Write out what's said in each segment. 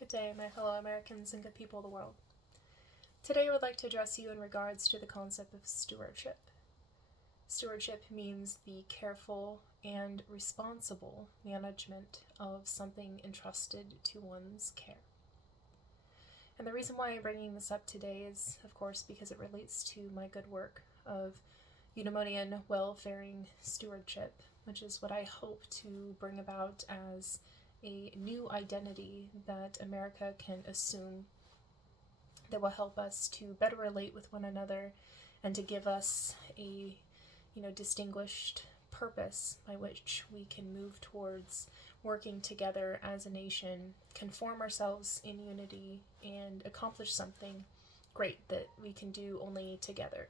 Good day, my fellow Americans and good people of the world. Today I would like to address you in regards to the concept of stewardship. Stewardship means the careful and responsible management of something entrusted to one's care. And the reason why I'm bringing this up today is, of course, because it relates to my good work of Eudaimonian welfaring stewardship, which is what I hope to bring about as a new identity that America can assume that will help us to better relate with one another and to give us a distinguished purpose by which we can move towards working together as a nation, conform ourselves in unity, and accomplish something great that we can do only together.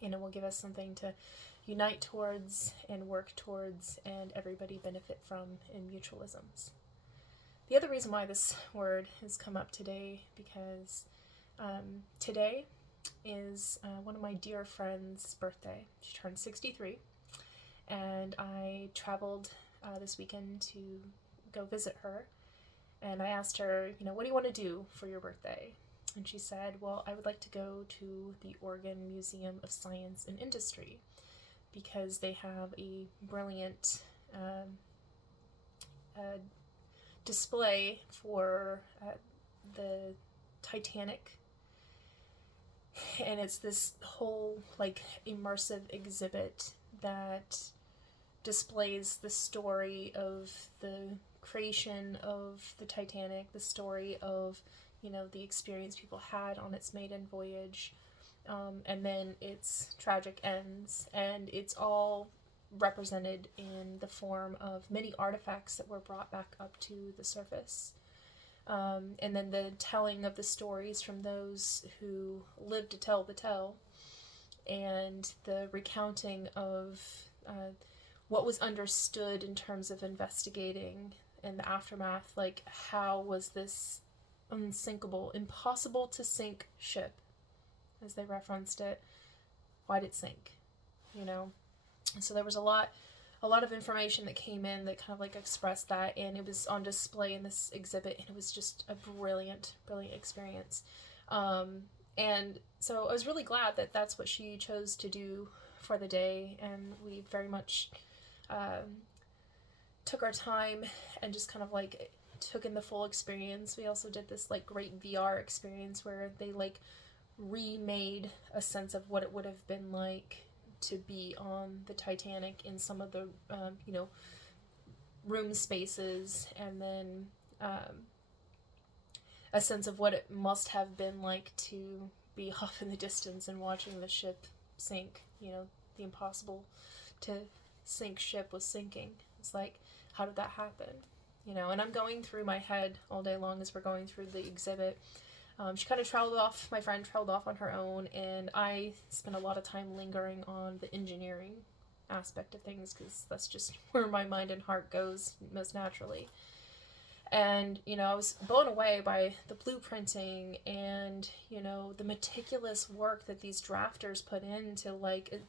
And it will give us something to unite towards and work towards and everybody benefit from in mutualisms. The other reason why this word has come up today, because today is one of my dear friend's birthday. She turned 63, and I traveled this weekend to go visit her, and I asked her, what do you want to do for your birthday? And she said, well, I would like to go to the Oregon Museum of Science and Industry because they have a brilliant display for the Titanic. And it's this whole immersive exhibit that displays the story of the creation of the Titanic, the story of the experience people had on its maiden voyage, and then its tragic ends, and it's all represented in the form of many artifacts that were brought back up to the surface, and then the telling of the stories from those who lived to tell the tale, and the recounting of what was understood in terms of investigating and the aftermath, how was this unsinkable, impossible to sink ship, as they referenced it, why'd it sink? And so there was a lot of information that came in that kind of expressed that, and it was on display in this exhibit, and it was just a brilliant experience. And so I was really glad that that's what she chose to do for the day, and we very much took our time and just kind of took in the full experience. We also did this great VR experience where they remade a sense of what it would have been like to be on the Titanic in some of the room spaces, and then a sense of what it must have been like to be off in the distance and watching the ship sink. The impossible to sink ship was sinking. It's how did that happen? And I'm going through my head all day long as we're going through the exhibit. She kind of my friend trailed off on her own, and I spent a lot of time lingering on the engineering aspect of things, because that's just where my mind and heart goes most naturally. And, I was blown away by the blueprinting and, the meticulous work that these drafters put into,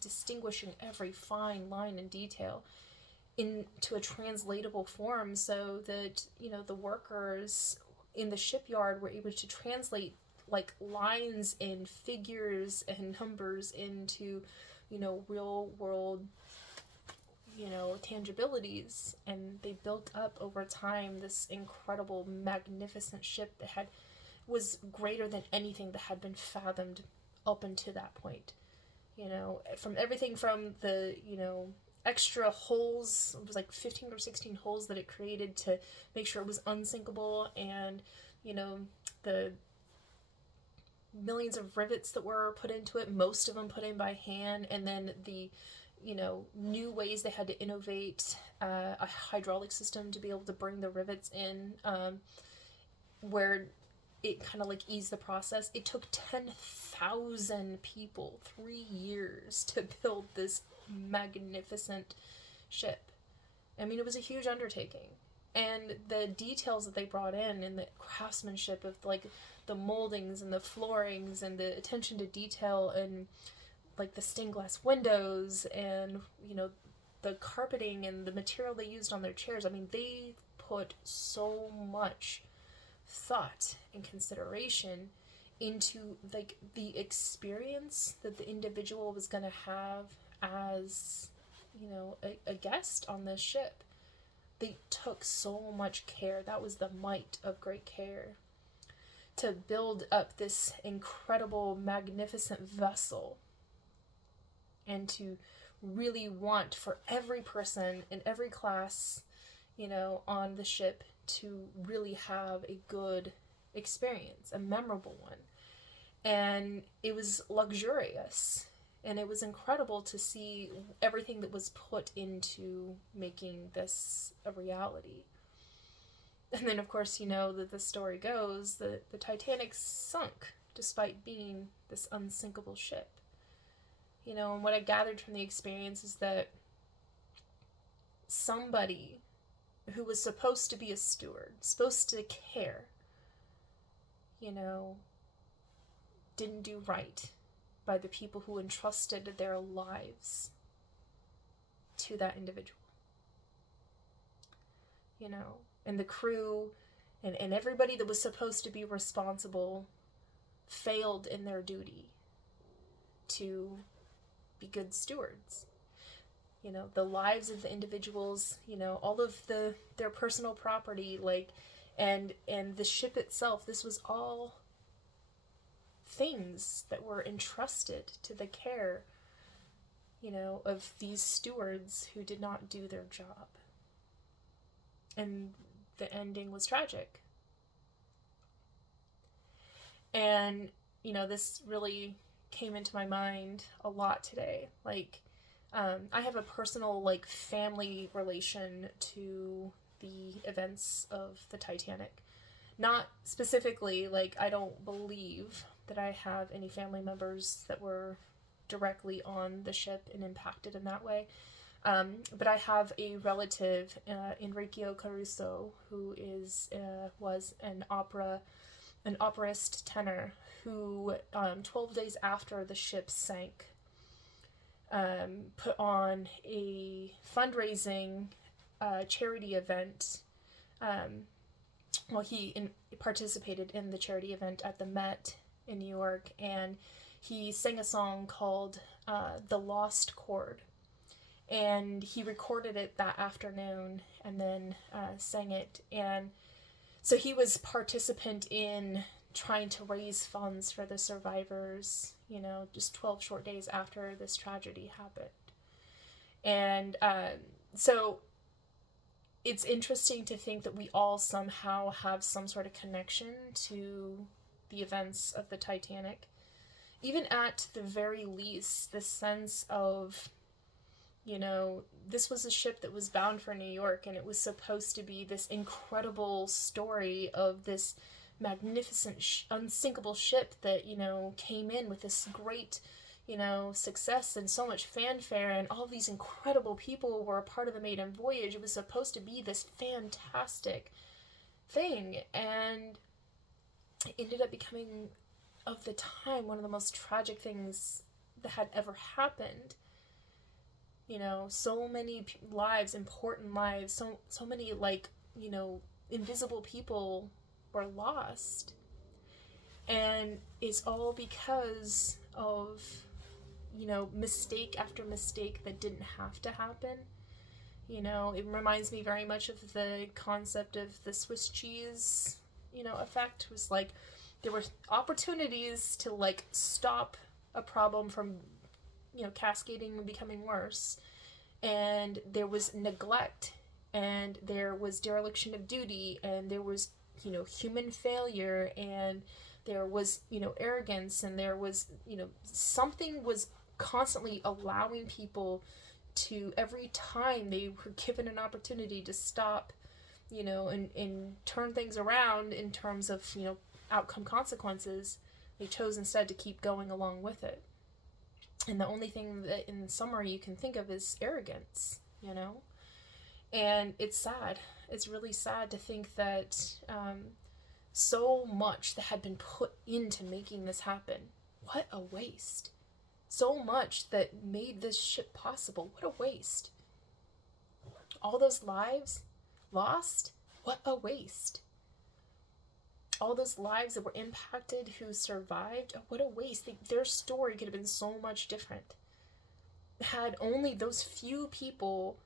distinguishing every fine line and detail into a translatable form, so that the workers in the shipyard were able to translate lines and figures and numbers into real world tangibilities, and they built up over time this incredible, magnificent ship that was greater than anything that had been fathomed up until that point. From everything from the extra holes, it was 15 or 16 holes that it created to make sure it was unsinkable, and the millions of rivets that were put into it, most of them put in by hand, and then the new ways they had to innovate a hydraulic system to be able to bring the rivets in, where it kind of eased the process. It took 10,000 people 3 years to build this magnificent ship. I mean, it was a huge undertaking, and the details that they brought in and the craftsmanship of the moldings and the floorings and the attention to detail and the stained glass windows and the carpeting and the material they used on their chairs. I mean, they put so much thought and consideration into like the experience that the individual was going to have as, you know, a guest on this ship. They took so much care. That was the might of great care to build up this incredible, magnificent vessel, and to really want for every person in every class, you know, on the ship to really have a good experience, a memorable one. And it was luxurious, and it was incredible to see everything that was put into making this a reality. And then, of course, you know that the story goes that the Titanic sunk despite being this unsinkable ship. You know, and what I gathered from the experience is that somebody who was supposed to be a steward, supposed to care, you know, didn't do right by the people who entrusted their lives to that individual. You know, and the crew and everybody that was supposed to be responsible failed in their duty to be good stewards. You know, the lives of the individuals, you know, all of their personal property, like, and the ship itself, this was all things that were entrusted to the care, you know, of these stewards who did not do their job. And the ending was tragic. And, you know, this really came into my mind a lot today. Like, I have a personal, like, family relation to the events of the Titanic. Not specifically, like, I don't believe that I have any family members that were directly on the ship and impacted in that way. But I have a relative, Enrico Caruso, who was an operaist tenor who, 12 days after the ship sank, put on a fundraising charity event. He participated in the charity event at the Met in New York, and he sang a song called The Lost Chord. And he recorded it that afternoon and then sang it. And so he was participant in trying to raise funds for the survivors, you know, just 12 short days after this tragedy happened. And so it's interesting to think that we all somehow have some sort of connection to the events of the Titanic. Even at the very least, the sense of, you know, this was a ship that was bound for New York, and it was supposed to be this incredible story of this magnificent, unsinkable ship that, you know, came in with this great, you know, success and so much fanfare, and all these incredible people were a part of the maiden voyage. It was supposed to be this fantastic thing, and it ended up becoming, of the time, one of the most tragic things that had ever happened. You know, so many lives, important lives, so many, like, you know, invisible people were lost. And it's all because of, you know, mistake after mistake that didn't have to happen. You know, it reminds me very much of the concept of the Swiss cheese, you know, effect. It was like there were opportunities to, like, stop a problem from, you know, cascading and becoming worse. And there was neglect, and there was dereliction of duty, and there was, you know, human failure, and there was, you know, arrogance, and there was, you know, something was constantly allowing people to, every time they were given an opportunity to stop, you know, and turn things around in terms of, you know, outcome consequences, they chose instead to keep going along with it. And the only thing that, in summary, you can think of is arrogance, you know? And it's sad. It's really sad to think that so much that had been put into making this happen. What a waste. So much that made this ship possible. What a waste. All those lives lost? What a waste. all those lives that were impacted who survived, oh, what a waste. Their story could have been so much different had only those few people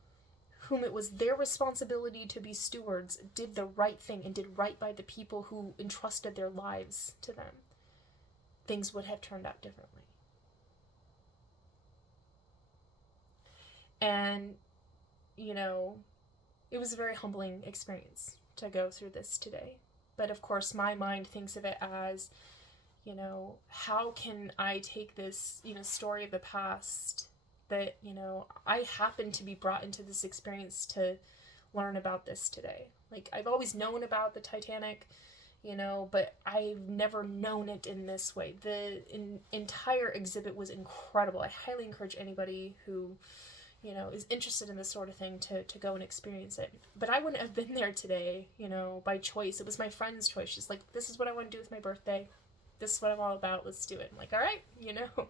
whom it was their responsibility to be stewards did the right thing and did right by the people who entrusted their lives to them. Things would have turned out differently. And, you know, it was a very humbling experience to go through this today. But of course, my mind thinks of it as, you know, how can I take this, you know, story of the past that, you know, I happen to be brought into this experience to learn about this today. Like, I've always known about the Titanic, you know, but I've never known it in this way. The entire exhibit was incredible. I highly encourage anybody who, you know, is interested in this sort of thing to go and experience it. But I wouldn't have been there today, you know, by choice. It was my friend's choice. She's like, this is what I want to do with my birthday. This is what I'm all about. Let's do it. I'm like, all right, you know,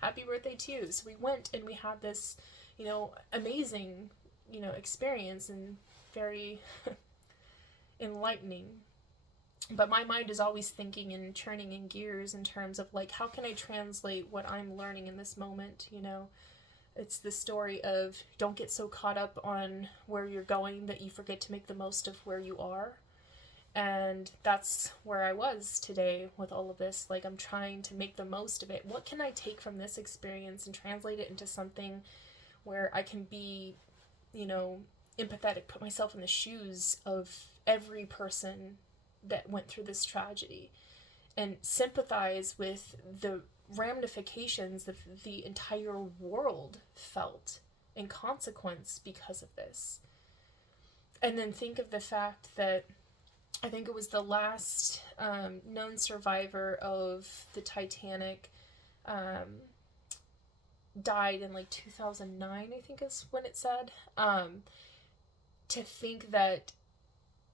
happy birthday to you. So we went and we had this, you know, amazing, you know, experience and very enlightening. But my mind is always thinking and churning in gears in terms of like, how can I translate what I'm learning in this moment, you know? It's the story of don't get so caught up on where you're going that you forget to make the most of where you are. And that's where I was today with all of this. Like, I'm trying to make the most of it. What can I take from this experience and translate it into something where I can be, you know, empathetic, put myself in the shoes of every person that went through this tragedy and sympathize with the ramifications that the entire world felt in consequence because of this. And then think of the fact that I think it was the last known survivor of the Titanic died in like 2009, I think is when it said. To think that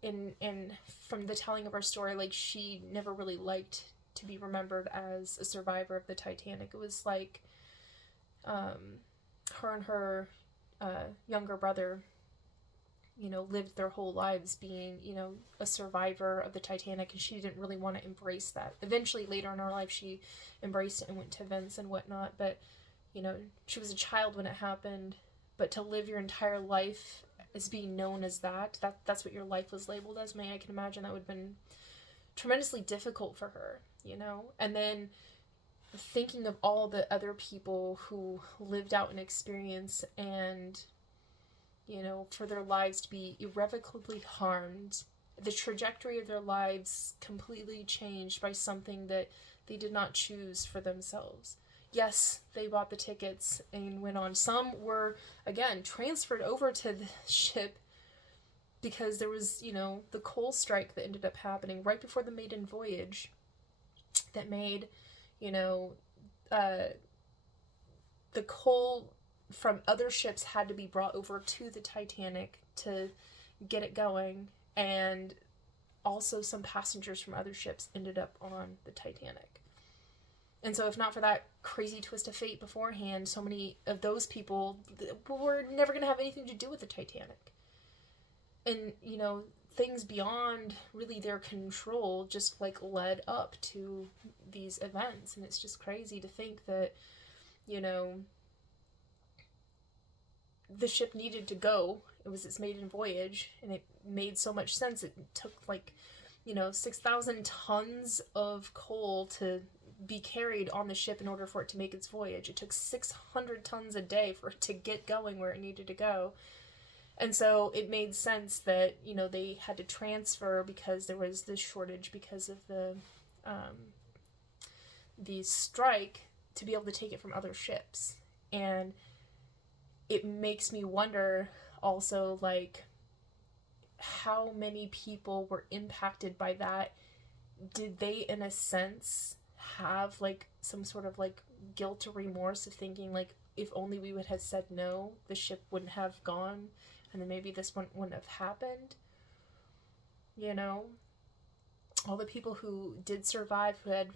in from the telling of her story, like, she never really liked to be remembered as a survivor of the Titanic. It was like her and her younger brother, you know, lived their whole lives being, you know, a survivor of the Titanic, and she didn't really want to embrace that. Eventually, later in her life, she embraced it and went to events and whatnot, but, you know, she was a child when it happened, but to live your entire life as being known as that's what your life was labeled as, I can imagine that would have been tremendously difficult for her, you know? And then thinking of all the other people who lived out an experience and, you know, for their lives to be irrevocably harmed, the trajectory of their lives completely changed by something that they did not choose for themselves. Yes, they bought the tickets and went on. Some were, again, transferred over to the ship because there was, you know, the coal strike that ended up happening right before the maiden voyage that made, you know, the coal from other ships had to be brought over to the Titanic to get it going, and also some passengers from other ships ended up on the Titanic. And so if not for that crazy twist of fate beforehand, so many of those people were never going to have anything to do with the Titanic. And, you know, things beyond really their control just, like, led up to these events. And it's just crazy to think that, you know, the ship needed to go. It was its maiden voyage, and it made so much sense. It took, like, you know, 6,000 tons of coal to be carried on the ship in order for it to make its voyage. It took 600 tons a day for it to get going where it needed to go. And so it made sense that, you know, they had to transfer because there was this shortage because of the strike, to be able to take it from other ships. And it makes me wonder also, like, how many people were impacted by that. Did they, in a sense, have, like, some sort of, like, guilt or remorse of thinking, like, if only we would have said no, the ship wouldn't have gone, and then maybe this one wouldn't have happened? You know? All the people who did survive, who had,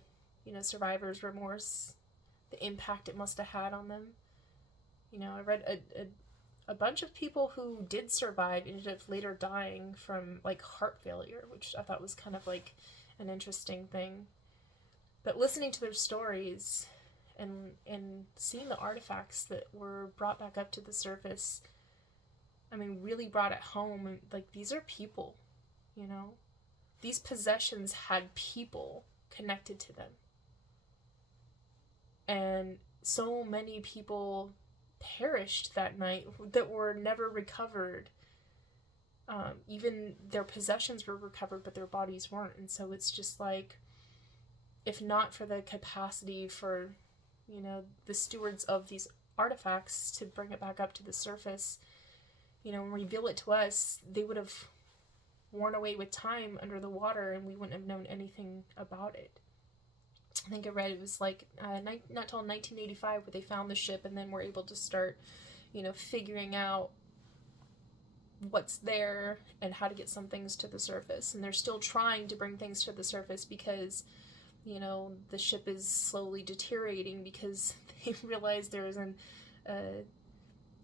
you know, survivor's remorse, the impact it must have had on them. You know, I read a bunch of people who did survive ended up later dying from, like, heart failure, which I thought was kind of, like, an interesting thing. But listening to their stories and seeing the artifacts that were brought back up to the surface, I mean, really brought it home. And, like, these are people, you know? These possessions had people connected to them. And so many people perished that night that were never recovered. Even their possessions were recovered, but their bodies weren't. And so it's just like, if not for the capacity for, you know, the stewards of these artifacts to bring it back up to the surface, you know, and reveal it to us, they would have worn away with time under the water, and we wouldn't have known anything about it. I think I read it was like not till 1985 where they found the ship, and then were able to start, you know, figuring out what's there and how to get some things to the surface. And they're still trying to bring things to the surface because, you know, the ship is slowly deteriorating because they realize there's an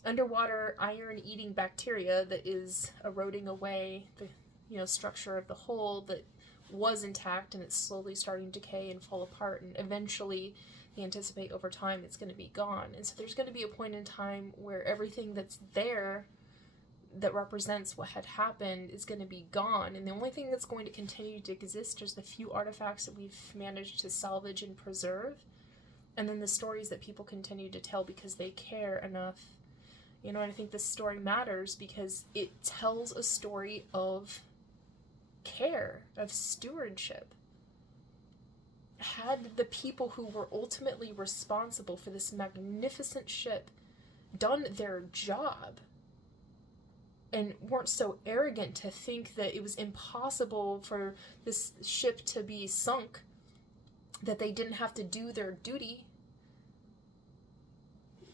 underwater iron-eating bacteria that is eroding away the, you know, structure of the hull that was intact, and it's slowly starting to decay and fall apart, and eventually they anticipate over time it's going to be gone. And so there's going to be a point in time where everything that's there that represents what had happened is going to be gone, and the only thing that's going to continue to exist is the few artifacts that we've managed to salvage and preserve, and then the stories that people continue to tell because they care enough. You know, and I think this story matters because it tells a story of care, of stewardship. Had the people who were ultimately responsible for this magnificent ship done their job and weren't so arrogant to think that it was impossible for this ship to be sunk, that they didn't have to do their duty,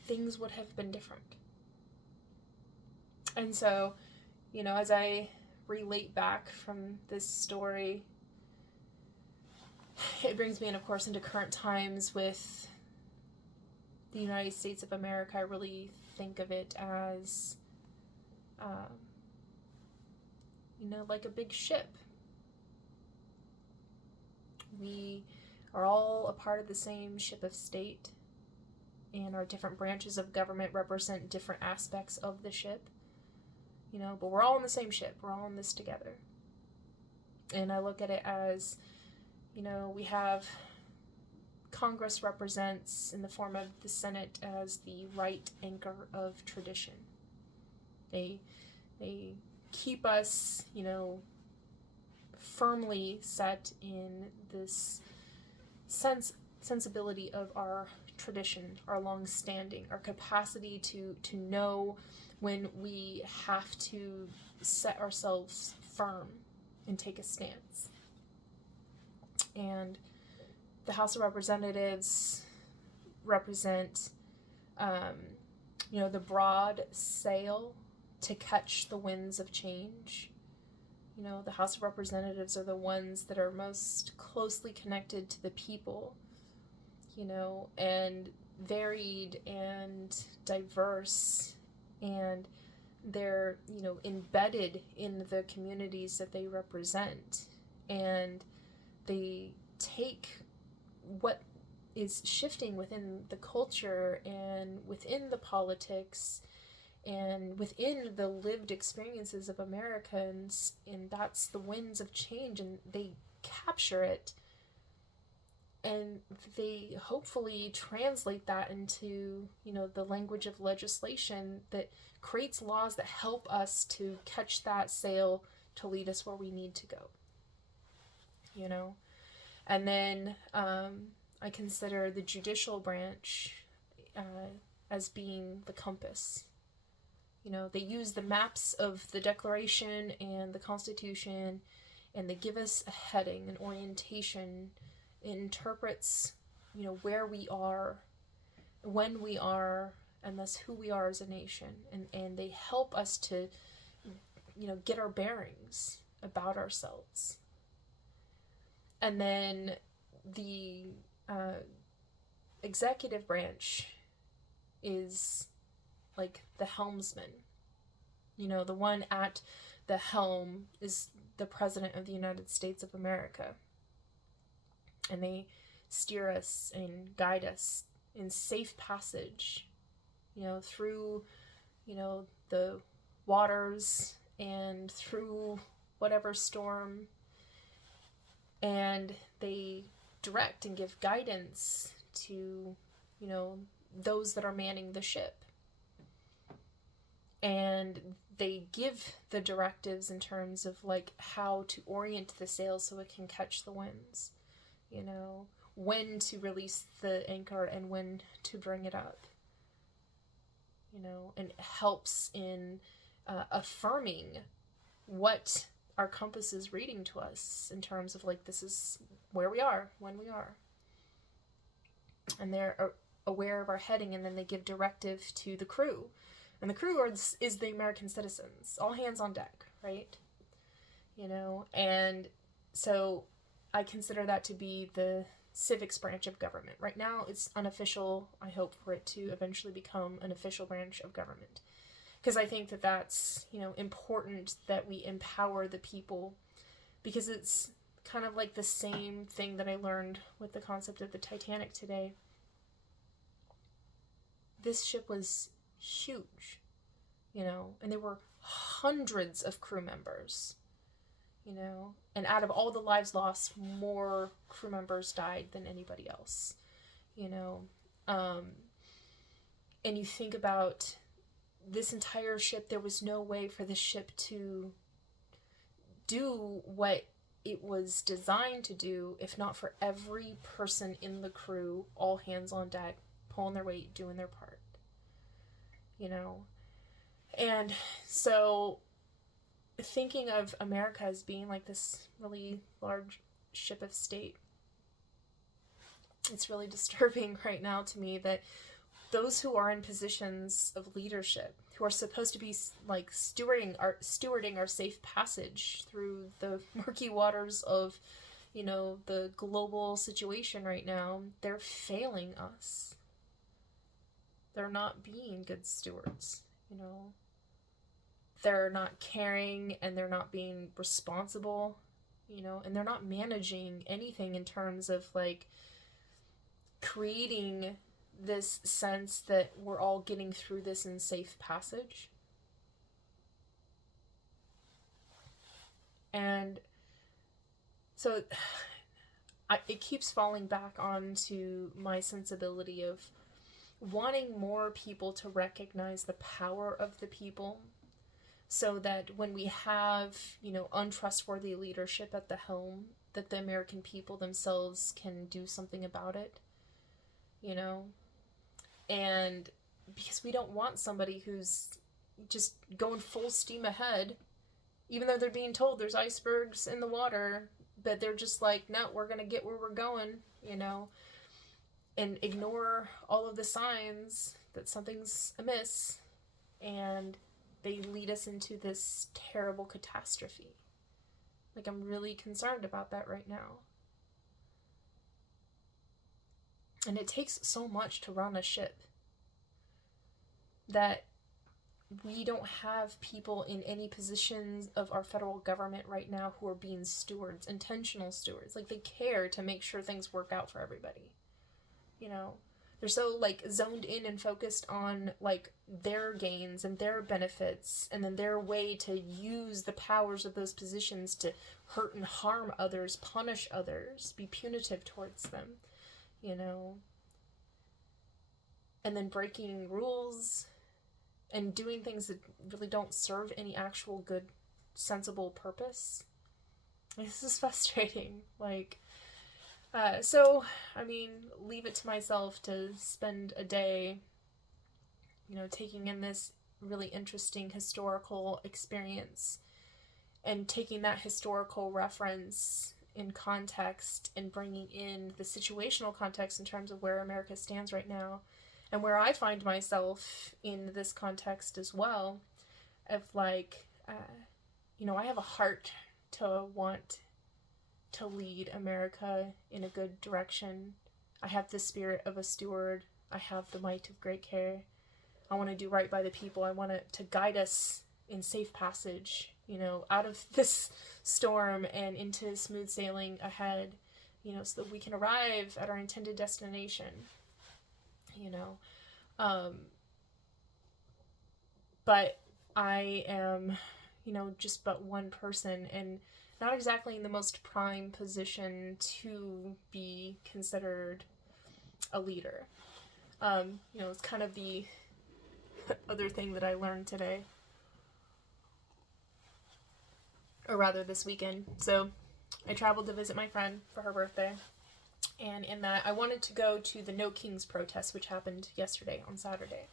things would have been different. And so, you know, as I relate back from this story, it brings me in, of course, into current times with the United States of America. I really think of it as, you know, like a big ship. We are all a part of the same ship of state, and our different branches of government represent different aspects of the ship. You know, but we're all in the same ship. We're all in this together. And I look at it as, you know, we have Congress represents in the form of the Senate as the right anchor of tradition. They keep us, you know, firmly set in this sensibility of our tradition, our long-standing, our capacity to know when we have to set ourselves firm and take a stance. And the House of Representatives represent, you know, the broad sail to catch the winds of change. You know, the House of Representatives are the ones that are most closely connected to the people, you know, and varied and diverse, and they're, you know, embedded in the communities that they represent, and they take what is shifting within the culture and within the politics and within the lived experiences of Americans, and that's the winds of change, and they capture it, and they hopefully translate that into, you know, the language of legislation that creates laws that help us to catch that sail to lead us where we need to go, you know. And then I consider the judicial branch as being the compass. You know, they use the maps of the Declaration and the Constitution, and they give us a heading, an orientation. It interprets, you know, where we are, when we are, and thus who we are as a nation. And they help us to, you know, get our bearings about ourselves. And then the executive branch is like the helmsman. You know, the one at the helm is the President of the United States of America. and they steer us and guide us in safe passage, through, the waters and through whatever storm, and they direct and give guidance to, those that are manning the ship. And they give the directives in terms of like how to orient the sails so it can catch the winds, when to release the anchor and when to bring it up, and it helps in affirming what our compass is reading to us in terms of like, this is where we are when we are. And they're aware of our heading, and then they give directive to the crew. And the crew is the American citizens, all hands on deck, right? And so I consider that to be the civics branch of government. Right now it's unofficial. I hope for it to eventually become an official branch of government, because I think that that's, important that we empower the people, because it's kind of like the same thing that I learned with the concept of the Titanic today. This ship was huge, and there were hundreds of crew members, and out of all the lives lost, more crew members died than anybody else, and you think about this entire ship, there was no way for this ship to do what it was designed to do if not for every person in the crew, all hands on deck, pulling their weight, doing their part, And so thinking of America as being like this really large ship of state, it's really disturbing right now to me that those who are in positions of leadership, who are supposed to be like stewarding our safe passage through the murky waters of, the global situation right now, they're failing us. They're not being good stewards, They're not caring, and they're not being responsible, and they're not managing anything in terms of like creating this sense that we're all getting through this in safe passage. And so it keeps falling back onto my sensibility of wanting more people to recognize the power of the people, so that when we have, untrustworthy leadership at the helm, that the American people themselves can do something about it, and because we don't want somebody who's just going full steam ahead, even though they're being told there's icebergs in the water, but they're just like, no, we're going to get where we're going, and ignore all of the signs that something's amiss, and they lead us into this terrible catastrophe. Like, I'm really concerned about that right now. And it takes so much to run a ship that we don't have people in any positions of our federal government right now who are being stewards, intentional stewards. Like, they care to make sure things work out for everybody. They're so like zoned in and focused on like their gains and their benefits, and then their way to use the powers of those positions to hurt and harm others, punish others, be punitive towards them, and then breaking rules and doing things that really don't serve any actual good, sensible purpose. This is frustrating. So, leave it to myself to spend a day, taking in this really interesting historical experience and taking that historical reference in context and bringing in the situational context in terms of where America stands right now and where I find myself in this context as well, of I have a heart to want to lead America in a good direction. I have the spirit of a steward. I have the might of great care. I want to do right by the people. I want to guide us in safe passage, out of this storm and into smooth sailing ahead, so that we can arrive at our intended destination, but I am, just but one person, and not exactly in the most prime position to be considered a leader. It's kind of the other thing that I learned today, or rather this weekend. So I traveled to visit my friend for her birthday, and in that I wanted to go to the No Kings protest, which happened yesterday on Saturday.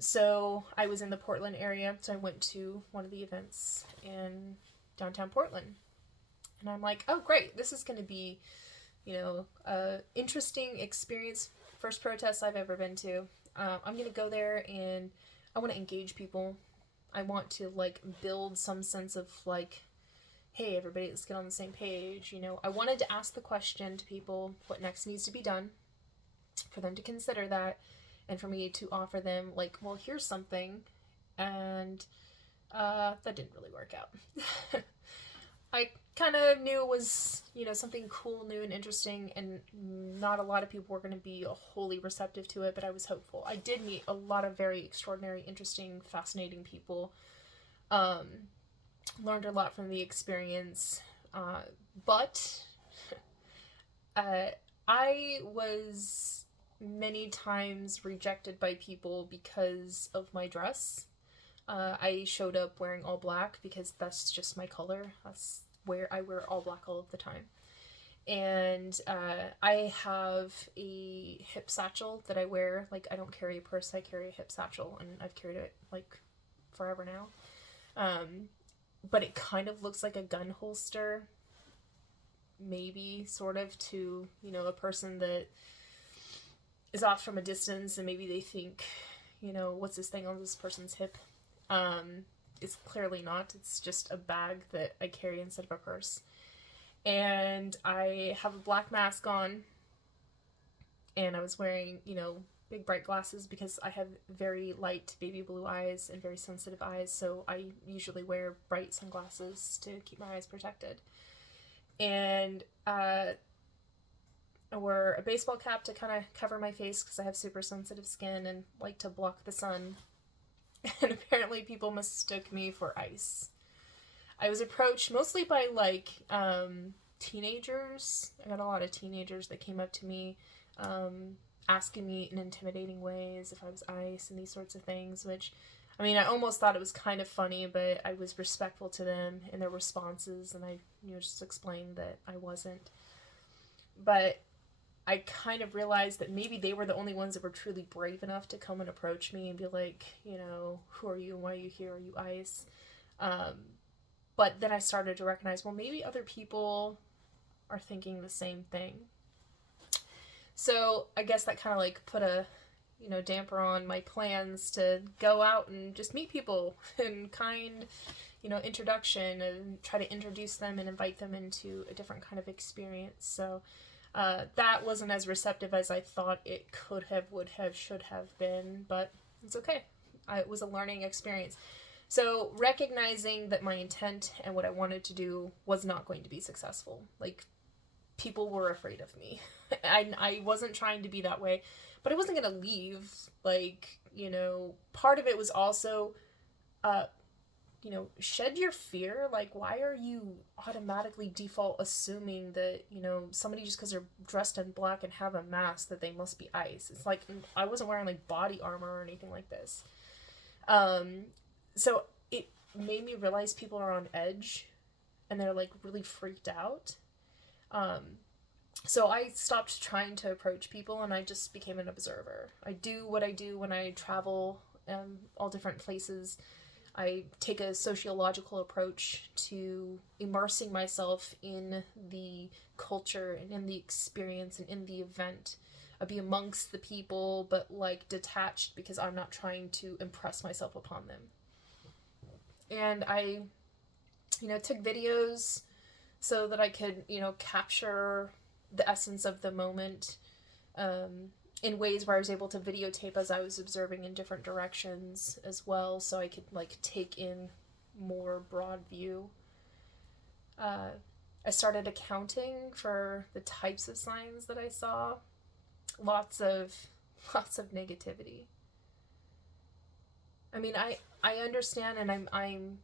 So I was in the Portland area, so I went to one of the events in downtown Portland, and I'm like, oh great, this is going to be, a interesting experience, first protest I've ever been to. I'm going to go there and I want to engage people. I want to build some sense of hey everybody, let's get on the same page. I wanted to ask the question to people, what next needs to be done, for them to consider that, and for me to offer them well, here's something. And that didn't really work out. I kind of knew it was, something cool, new, and interesting, and not a lot of people were going to be wholly receptive to it, but I was hopeful. I did meet a lot of very extraordinary, interesting, fascinating people. Learned a lot from the experience, but I was many times rejected by people because of my dress. I showed up wearing all black because that's just my color. That's where I wear all black all of the time. And I have a hip satchel that I wear. I don't carry a purse, I carry a hip satchel, and I've carried it forever now. But it kind of looks like a gun holster, maybe, sort of, to, a person that is off from a distance, and maybe they think, what's this thing on this person's hip? It's clearly not. It's just a bag that I carry instead of a purse. And I have a black mask on, and I was wearing, big bright glasses because I have very light baby blue eyes and very sensitive eyes, so I usually wear bright sunglasses to keep my eyes protected. And I wore a baseball cap to kind of cover my face because I have super sensitive skin and like to block the sun. And apparently people mistook me for ice. I was approached mostly by teenagers. I got a lot of teenagers that came up to me asking me in intimidating ways if I was ice and these sorts of things, which, I almost thought it was kind of funny, but I was respectful to them and their responses, and I just explained that I wasn't. But I kind of realized that maybe they were the only ones that were truly brave enough to come and approach me and be like, who are you and why are you here? Are you ice? But then I started to recognize, well, maybe other people are thinking the same thing. So I guess that kind of put a, damper on my plans to go out and just meet people and introduction, and try to introduce them and invite them into a different kind of experience. So that wasn't as receptive as I thought it could have, would have, should have been, but it's okay. It was a learning experience. So recognizing that my intent and what I wanted to do was not going to be successful. People were afraid of me. I wasn't trying to be that way, but I wasn't going to leave. Part of it was also, shed your fear. Why are you automatically default assuming that, somebody just because they're dressed in black and have a mask that they must be ice? It's I wasn't wearing body armor or anything like this. So it made me realize people are on edge and they're really freaked out. So I stopped trying to approach people and I just became an observer. I do what I do when I travel all different places. I take a sociological approach to immersing myself in the culture and in the experience and in the event. I'll be amongst the people, but detached, because I'm not trying to impress myself upon them. And I, took videos so that I could, capture the essence of the moment in ways where I was able to videotape as I was observing in different directions as well, so I could take in more broad view. I started accounting for the types of signs that I saw. Lots of negativity. I mean, I understand, and I'm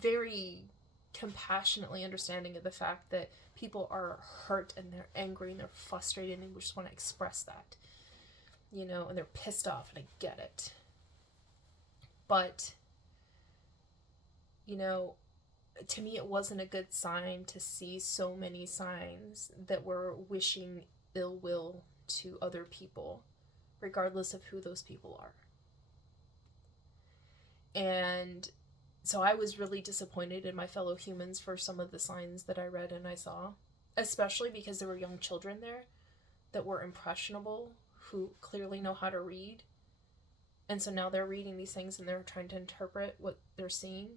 very compassionately understanding of the fact that people are hurt and they're angry and they're frustrated and they just want to express that, you know, and they're pissed off, and I get it. But, you know, to me it wasn't a good sign to see so many signs that were wishing ill will to other people, regardless of who those people are. And so I was really disappointed in my fellow humans for some of the signs that I read and I saw, especially because there were young children there that were impressionable, who clearly know how to read. And so now they're reading these things and they're trying to interpret what they're seeing.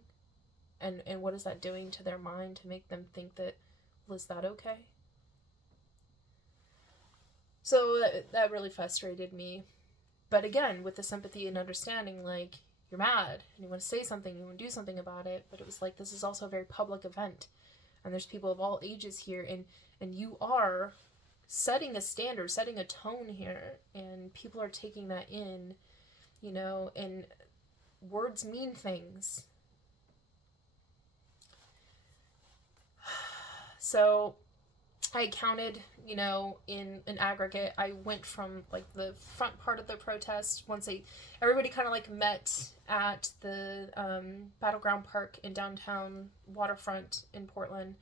And what is that doing to their mind to make them think that, was that okay? So that really frustrated me. But again, with the sympathy and understanding, like, you're mad and you want to say something, you want to do something about it. But it was like, this is also a very public event. And there's people of all ages here. And you are setting a standard, setting a tone here. And people are taking that in, you know, and words mean things. So I counted, you know, in an aggregate. I went from like the front part of the protest, once everybody kind of like met at the Battleground Park in downtown Waterfront in Portland,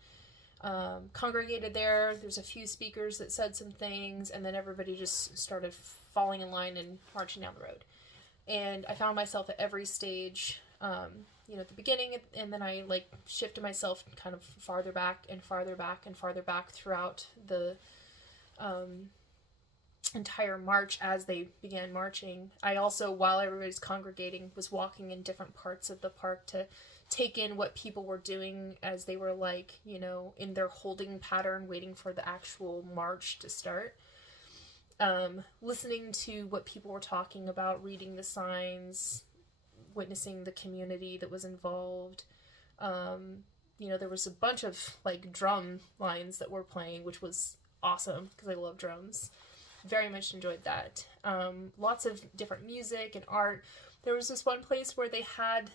congregated there. There's a few speakers that said some things, and then everybody just started falling in line and marching down the road. And I found myself at every stage, you know, at the beginning, and then I like shifted myself kind of farther back and farther back and farther back throughout the entire march as they began marching. I also, while everybody's congregating, was walking in different parts of the park to take in what people were doing as they were, like, you know, in their holding pattern, waiting for the actual march to start. Listening to what people were talking about, reading the signs, witnessing the community that was involved. You know, there was a bunch of like drum lines that were playing, which was awesome because I love drums. Very much enjoyed that. Lots of different music and art. There was this one place where they had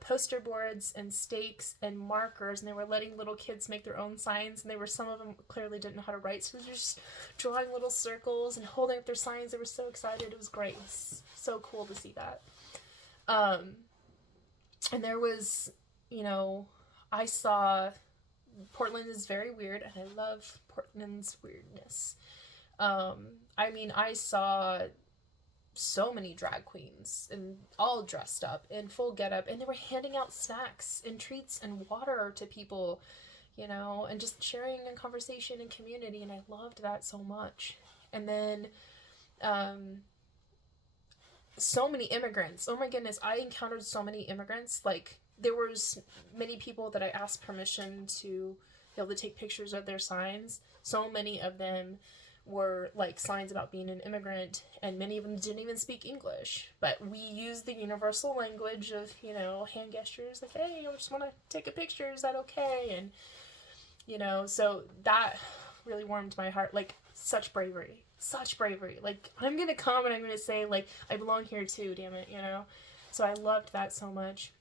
poster boards and stakes and markers, and they were letting little kids make their own signs, and they were, some of them clearly didn't know how to write, so they were just drawing little circles and holding up their signs. They were so excited. It was great. It was so cool to see that. And there was, you know, I saw, Portland is very weird, and I love Portland's weirdness. I mean, I saw so many drag queens and all dressed up in full getup, and they were handing out snacks and treats and water to people, you know, and just sharing in conversation and community, and I loved that so much. And then, so many immigrants. Oh my goodness, I encountered so many immigrants. Like, there was many people that I asked permission to be able to take pictures of their signs. So many of them were like signs about being an immigrant, and many of them didn't even speak English, but we used the universal language of, you know, hand gestures, like, hey, I just want to take a picture, is that okay? And, you know, so that really warmed my heart. Like, such bravery. Like, I'm gonna come and I'm gonna say, like, I belong here too, damn it, you know? So I loved that so much.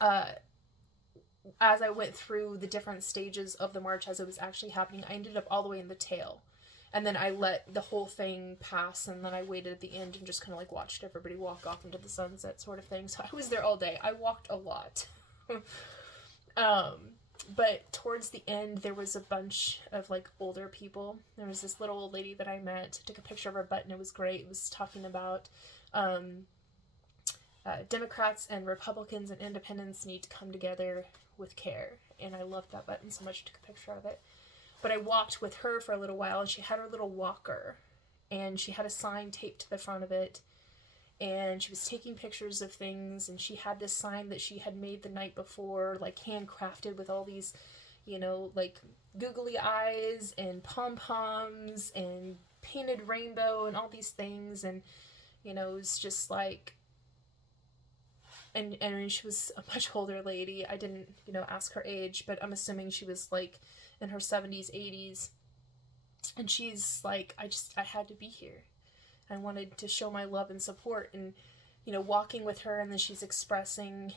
As I went through the different stages of the march as it was actually happening, I ended up all the way in the tail. And then I let the whole thing pass, and then I waited at the end and just kind of like watched everybody walk off into the sunset, sort of thing. So I was there all day. I walked a lot. But towards the end, there was a bunch of like older people. There was this little old lady that I met, took a picture of her butt, and it was great. It was talking about Democrats and Republicans and independents need to come together with care. And I loved that button so much, I took a picture of it. But I walked with her for a little while, and she had her little walker, and she had a sign taped to the front of it, and she was taking pictures of things, and she had this sign that she had made the night before, like handcrafted with all these, you know, like googly eyes and pom-poms and painted rainbow and all these things. And, you know, it was just like, and she was a much older lady. I didn't, ask her age, but I'm assuming she was like in her 70s, 80s. And she's like, I had to be here. I wanted to show my love and support, and, walking with her, and then she's expressing,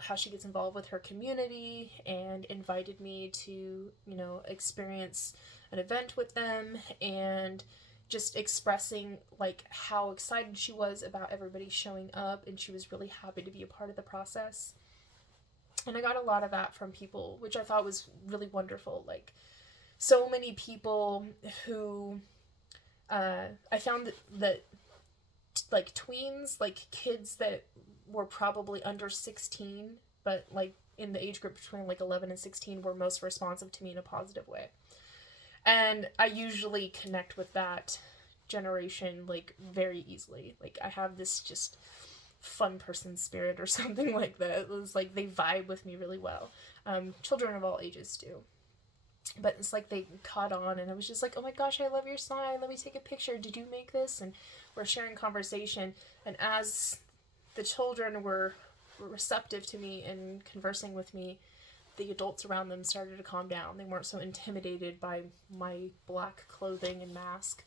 how she gets involved with her community, and invited me to, experience an event with them, and just expressing like how excited she was about everybody showing up, and she was really happy to be a part of the process. And I got a lot of that from people, which I thought was really wonderful. Like, so many people who I found that like tweens, like kids that were probably under 16, but like in the age group between like 11 and 16, were most responsive to me in a positive way. And I usually connect with that generation like very easily. Like, I have this just fun person spirit or something like that. It was like they vibe with me really well. Children of all ages do. But it's like they caught on, and I was just like, oh my gosh, I love your sign. Let me take a picture. Did you make this? And we're sharing conversation. And as the children were receptive to me and conversing with me, the adults around them started to calm down. They weren't so intimidated by my black clothing and mask.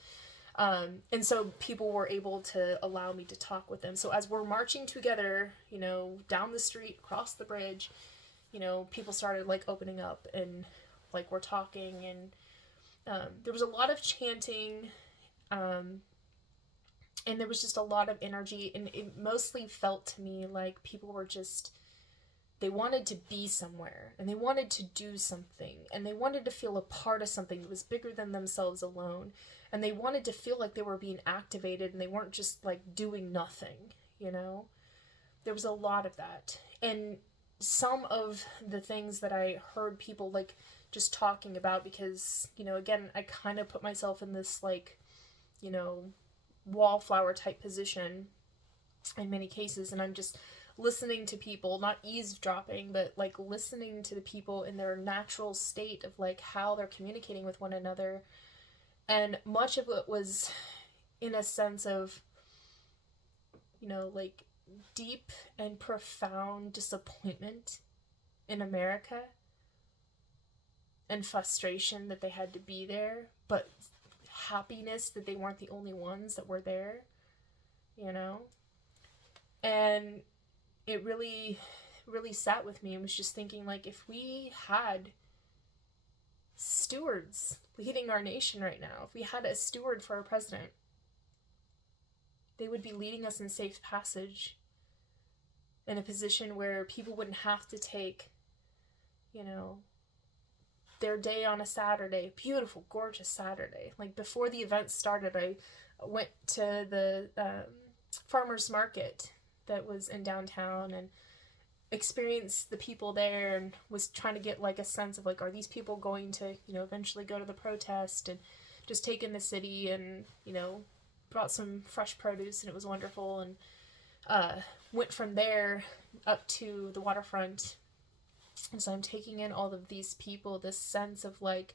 And so people were able to allow me to talk with them. So as we're marching together, down the street, across the bridge, people started like opening up, and like we're talking, and there was a lot of chanting, and there was just a lot of energy, and it mostly felt to me like people were just, they wanted to be somewhere, and they wanted to do something, and they wanted to feel a part of something that was bigger than themselves alone, and they wanted to feel like they were being activated, and they weren't just like doing nothing. There was a lot of that. And some of the things that I heard people like just talking about, because, again, I kind of put myself in this like, wallflower type position in many cases, and I'm just listening to people, not eavesdropping, but like listening to the people in their natural state of like how they're communicating with one another. And much of it was in a sense of, like deep and profound disappointment in America, and frustration that they had to be there, but happiness that they weren't the only ones that were there, And it really, really sat with me, and was just thinking, like, if we had stewards leading our nation right now, if we had a steward for our president, they would be leading us in safe passage, in a position where people wouldn't have to take, their day on a Saturday, beautiful, gorgeous Saturday. Like, before the event started, I went to the farmer's market that was in downtown, and experienced the people there, and was trying to get like a sense of like, are these people going to, eventually go to the protest, and just take in the city, and, brought some fresh produce, and it was wonderful. And went from there up to the waterfront. And so I'm taking in all of these people, this sense of like,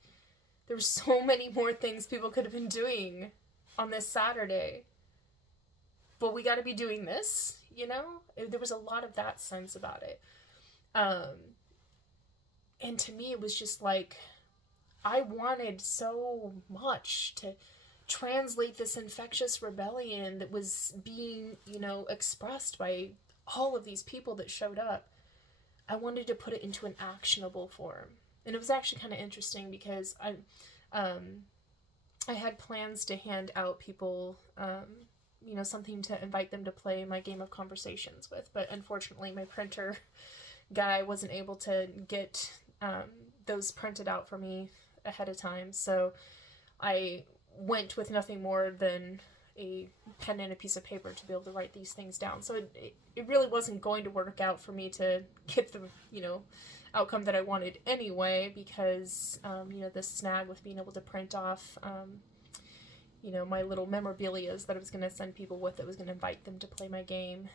there's so many more things people could have been doing on this Saturday, but we got to be doing this, There was a lot of that sense about it. And to me, it was just like, I wanted so much to translate this infectious rebellion that was being, expressed by all of these people that showed up. I wanted to put it into an actionable form. And it was actually kind of interesting, because I had plans to hand out people, something to invite them to play my game of conversations with. But unfortunately, my printer guy wasn't able to get those printed out for me ahead of time. So I went with nothing more than a pen and a piece of paper to be able to write these things down. So it really wasn't going to work out for me to get the, outcome that I wanted anyway, because, the snag with being able to print off, my little memorabilias that I was going to send people with, that was going to invite them to play my game.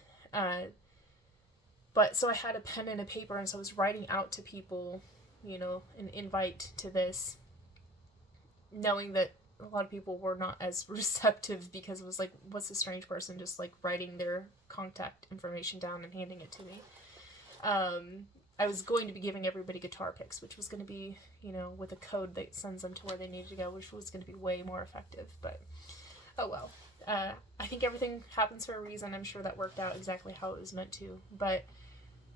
But so I had a pen and a paper, and so I was writing out to people, an invite to this, knowing that a lot of people were not as receptive because it was like, what's a strange person just like writing their contact information down and handing it to me. I was going to be giving everybody guitar picks, which was going to be, with a code that sends them to where they needed to go, which was going to be way more effective. But, oh well. I think everything happens for a reason. I'm sure that worked out exactly how it was meant to. But,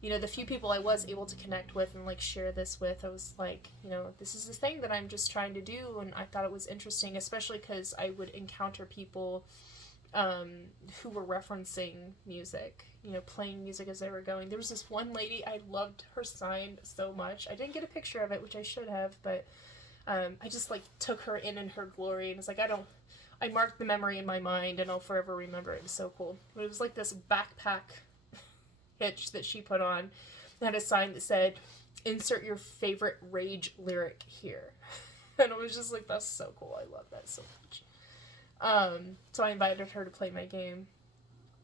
the few people I was able to connect with and, like, share this with, I was like, this is this thing that I'm just trying to do, and I thought it was interesting, especially because I would encounter people who were referencing music, playing music as they were going. There was this one lady, I loved her sign so much. I didn't get a picture of it, which I should have, but I just, like, took her in her glory, and was like, I marked the memory in my mind, and I'll forever remember it. It was so cool. But it was like this backpack hitch that she put on, and had a sign that said, "Insert your favorite rage lyric here." And it was just like, that's so cool. I love that so much. So I invited her to play my game.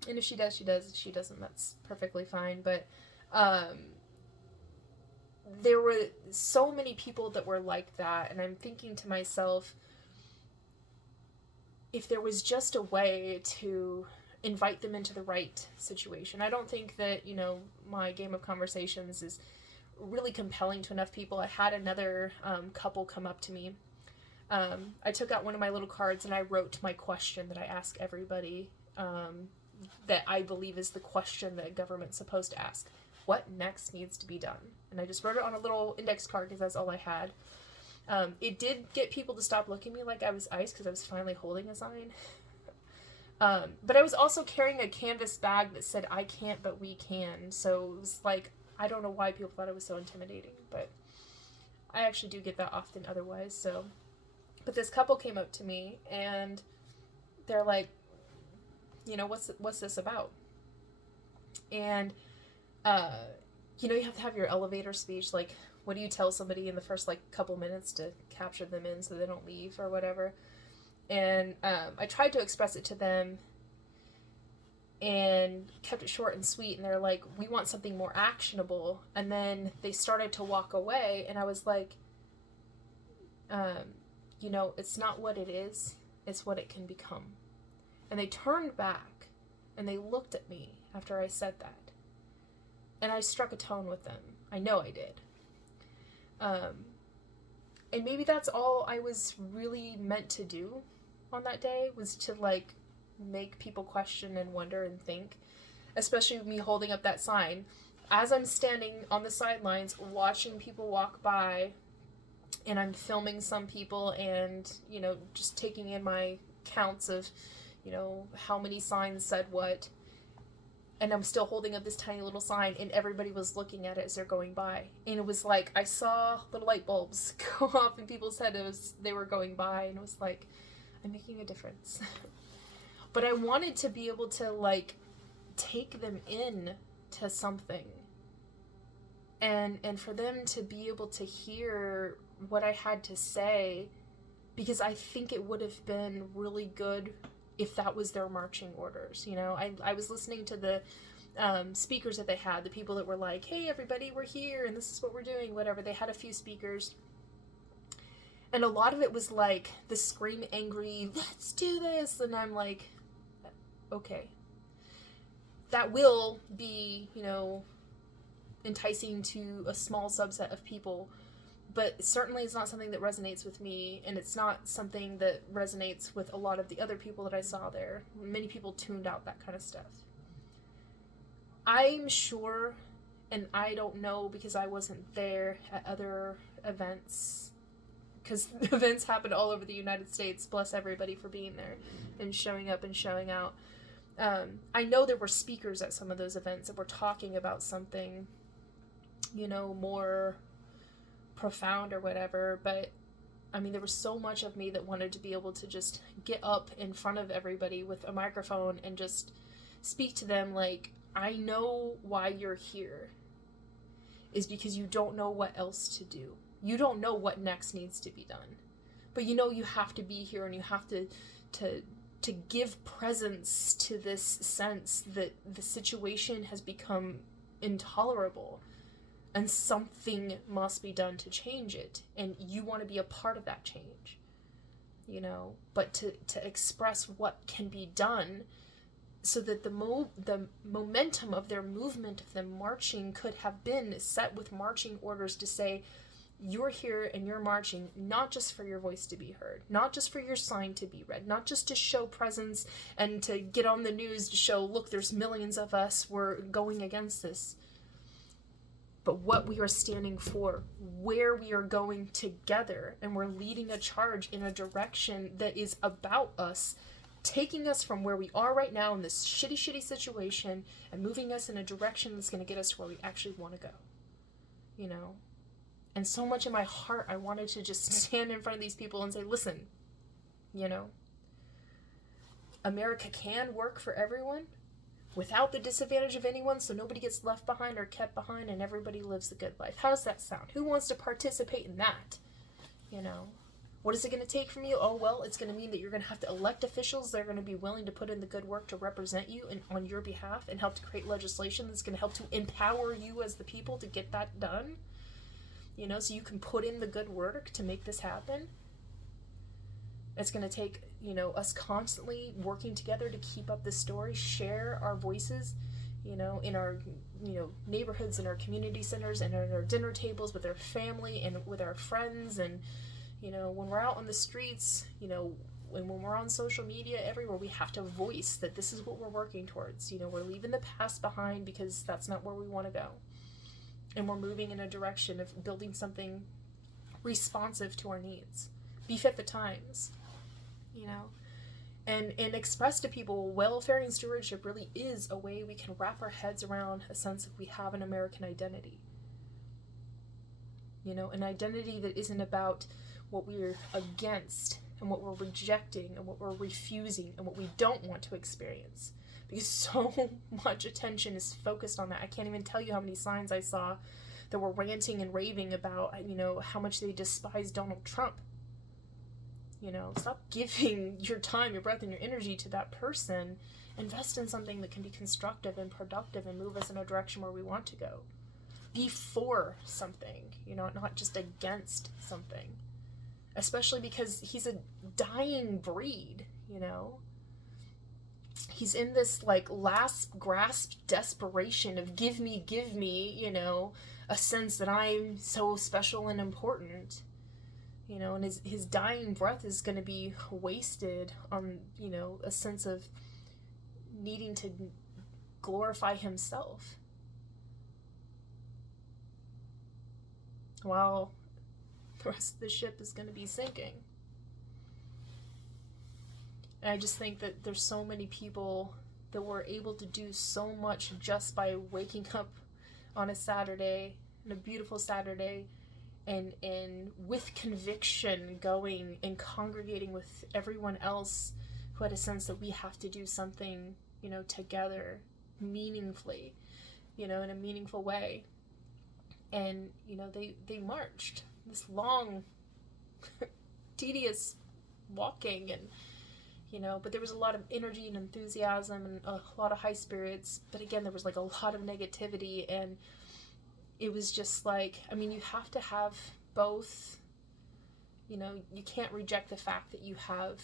And if she does, she does. If she doesn't, that's perfectly fine. But there were so many people that were like that, and I'm thinking to myself, if there was just a way to invite them into the right situation. I don't think that, my game of conversations is really compelling to enough people. I had another couple come up to me. I took out one of my little cards and I wrote my question that I ask everybody, that I believe is the question that a government's supposed to ask. What next needs to be done? And I just wrote it on a little index card because that's all I had. It did get people to stop looking at me like I was ice because I was finally holding a sign. But I was also carrying a canvas bag that said, "I can't, but we can." So it was like, I don't know why people thought it was so intimidating, but I actually do get that often otherwise. So, but this couple came up to me and they're like, what's this about? And, you have to have your elevator speech, like, what do you tell somebody in the first, like, couple minutes to capture them in so they don't leave or whatever? And I tried to express it to them and kept it short and sweet, and they're like, we want something more actionable. And then they started to walk away, and I was like, it's not what it is, it's what it can become. And they turned back, and they looked at me after I said that. And I struck a tone with them. I know I did. And maybe that's all I was really meant to do on that day, was to, like, make people question and wonder and think. Especially me holding up that sign. As I'm standing on the sidelines watching people walk by, and I'm filming some people and, just taking in my counts of, how many signs said what. And I'm still holding up this tiny little sign, and everybody was looking at it as they're going by. And it was like, I saw little light bulbs go off in people's heads. They were going by, and it was like, I'm making a difference. But I wanted to be able to, like, take them in to something. And for them to be able to hear what I had to say, because I think it would have been really good if that was their marching orders. I was listening to the speakers that they had, the people that were like, hey, everybody, we're here, and this is what we're doing, whatever. They had a few speakers. And a lot of it was like the scream angry, let's do this. And I'm like, okay. That will be, enticing to a small subset of people, but certainly it's not something that resonates with me, and it's not something that resonates with a lot of the other people that I saw there. Many people tuned out that kind of stuff. I'm sure, and I don't know because I wasn't there at other events, because events happened all over the United States, bless everybody for being there and showing up and showing out. I know there were speakers at some of those events that were talking about something, more profound or whatever, but I mean, there was so much of me that wanted to be able to just get up in front of everybody with a microphone and just speak to them like, I know why you're here is because you don't know what else to do. You don't know what next needs to be done, but you have to be here, and you have to give presence to this sense that the situation has become intolerable and something must be done to change it, and you want to be a part of that change. but to express what can be done, so that the momentum of their movement, of them marching, could have been set with marching orders to say, you're here and you're marching, not just for your voice to be heard, not just for your sign to be read, not just to show presence and to get on the news to show, look, there's millions of us, we're going against this, but what we are standing for, where we are going together, and we're leading a charge in a direction that is about us, taking us from where we are right now in this shitty situation and moving us in a direction that's going to get us to where we actually want to go, And so much in my heart, I wanted to just stand in front of these people and say, listen, America can work for everyone without the disadvantage of anyone, so nobody gets left behind or kept behind and everybody lives a good life. How does that sound? Who wants to participate in that? What is it going to take from you? Oh, well, it's going to mean that you're going to have to elect officials that are going to be willing to put in the good work to represent you and on your behalf and help to create legislation that's going to help to empower you as the people to get that done. So you can put in the good work to make this happen. It's going to take, us constantly working together to keep up this story, share our voices, in our, neighborhoods and our community centers and at our dinner tables with our family and with our friends. And, when we're out on the streets, and when we're on social media, everywhere, we have to voice that this is what we're working towards. We're leaving the past behind because that's not where we want to go. And we're moving in a direction of building something responsive to our needs. Befit the times, And express to people, welfare and stewardship really is a way we can wrap our heads around a sense of we have an American identity. An identity that isn't about what we're against and what we're rejecting and what we're refusing and what we don't want to experience. Because so much attention is focused on that. I can't even tell you how many signs I saw that were ranting and raving about, how much they despise Donald Trump. Stop giving your time, your breath, and your energy to that person. Invest in something that can be constructive and productive and move us in a direction where we want to go. Be for something, not just against something. Especially because he's a dying breed, He's in this, last grasp desperation of give me, a sense that I'm so special and important, and his dying breath is going to be wasted on, a sense of needing to glorify himself. While the rest of the ship is going to be sinking. And I just think that there's so many people that were able to do so much just by waking up on a Saturday, on a beautiful Saturday, and with conviction going and congregating with everyone else who had a sense that we have to do something, together, meaningfully, in a meaningful way. And, they marched this long, tedious walking and, but there was a lot of energy and enthusiasm and a lot of high spirits. But again, there was a lot of negativity, and it was just you have to have both. You can't reject the fact that you have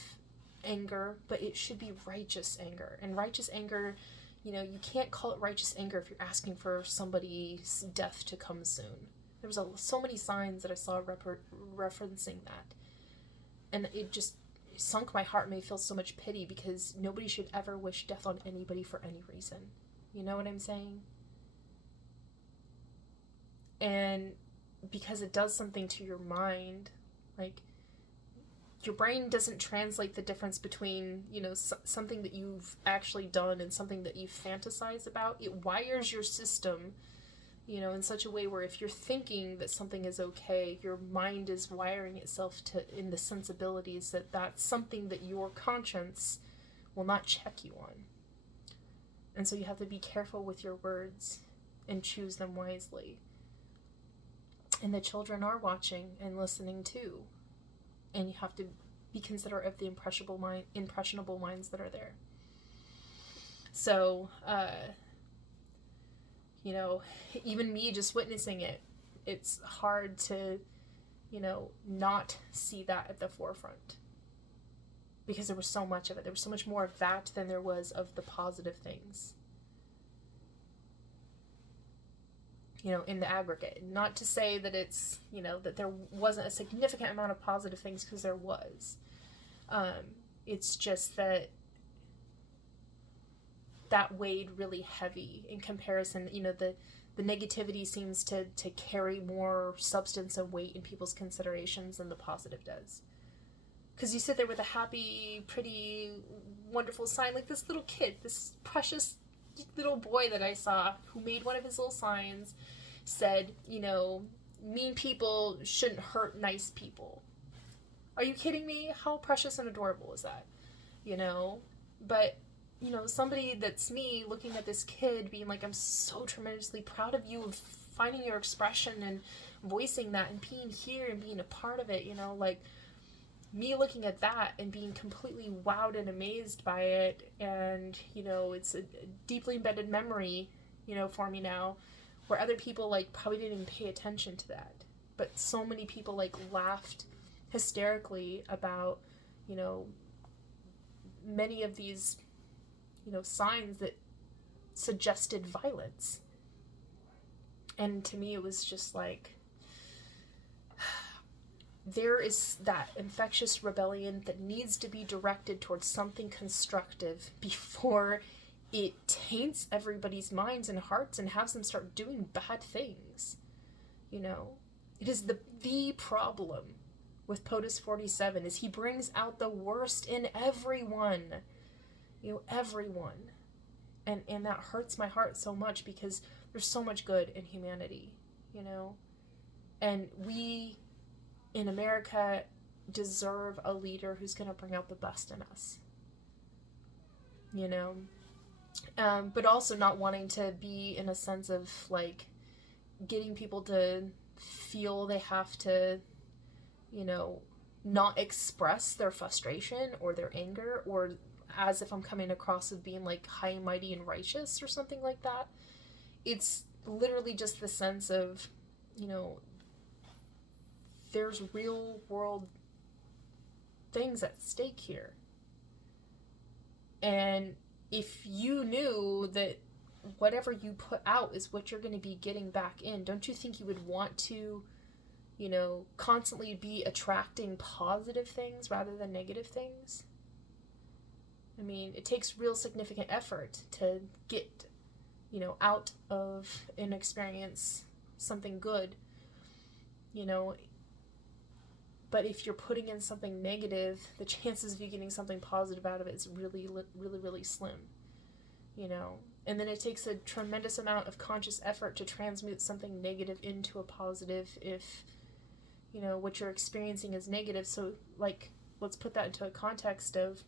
anger, but it should be righteous anger. And righteous anger, you can't call it righteous anger if you're asking for somebody's death to come soon. There was so many signs that I saw referencing that. And it just sunk my heart and made me feel so much pity, because nobody should ever wish death on anybody for any reason. You know what I'm saying? And because it does something to your mind, your brain doesn't translate the difference between, something that you've actually done and something that you fantasize about. It wires your system, in such a way where if you're thinking that something is okay, your mind is wiring itself in the sensibilities that that's something that your conscience will not check you on. And so you have to be careful with your words and choose them wisely. And the children are watching and listening too. And you have to be considerate of the impressionable minds that are there. So, even me just witnessing it, it's hard to, not see that at the forefront. because there was so much of it. There was so much more of that than there was of the positive things. You know, in the aggregate. Not to say that it's, you know, that there wasn't a significant amount of positive things, because there was. It's just that weighed really heavy in comparison. You know, the negativity seems to carry more substance and weight in people's considerations than the positive does. Because you sit there with a happy, pretty, wonderful sign, like this little kid, this precious little boy that I saw, who made one of his little signs, said, you know, mean people shouldn't hurt nice people. Are you kidding me? How precious and adorable is that? You know? But, you know, somebody that's me looking at this kid being like, I'm so tremendously proud of you, of finding your expression and voicing that and being here and being a part of it, you know, like, me looking at that and being completely wowed and amazed by it, and, you know, it's a deeply embedded memory, you know, for me now, where other people, like, probably didn't even pay attention to that, but so many people, like, laughed hysterically about, you know, many of these, you know, signs that suggested violence. And to me, it was just like, there is that infectious rebellion that needs to be directed towards something constructive before it taints everybody's minds and hearts and has them start doing bad things. You know, it is the problem with POTUS 47 is he brings out the worst in everyone. You know, everyone. And that hurts my heart so much, because there's so much good in humanity, you know? And we in America deserve a leader who's going to bring out the best in us, you know? But also not wanting to be in a sense of, like, getting people to feel they have to, you know, not express their frustration or their anger, or as if I'm coming across as being, like, high and mighty and righteous or something like that. It's literally just the sense of, you know, there's real world things at stake here. And if you knew that whatever you put out is what you're going to be getting back in, don't you think you would want to, you know, constantly be attracting positive things rather than negative things? I mean, it takes real significant effort to get, you know, out of an experience something good, you know. But if you're putting in something negative, the chances of you getting something positive out of it is really, really, really slim, you know. And then it takes a tremendous amount of conscious effort to transmute something negative into a positive if, you know, what you're experiencing is negative. So, like, let's put that into a context of,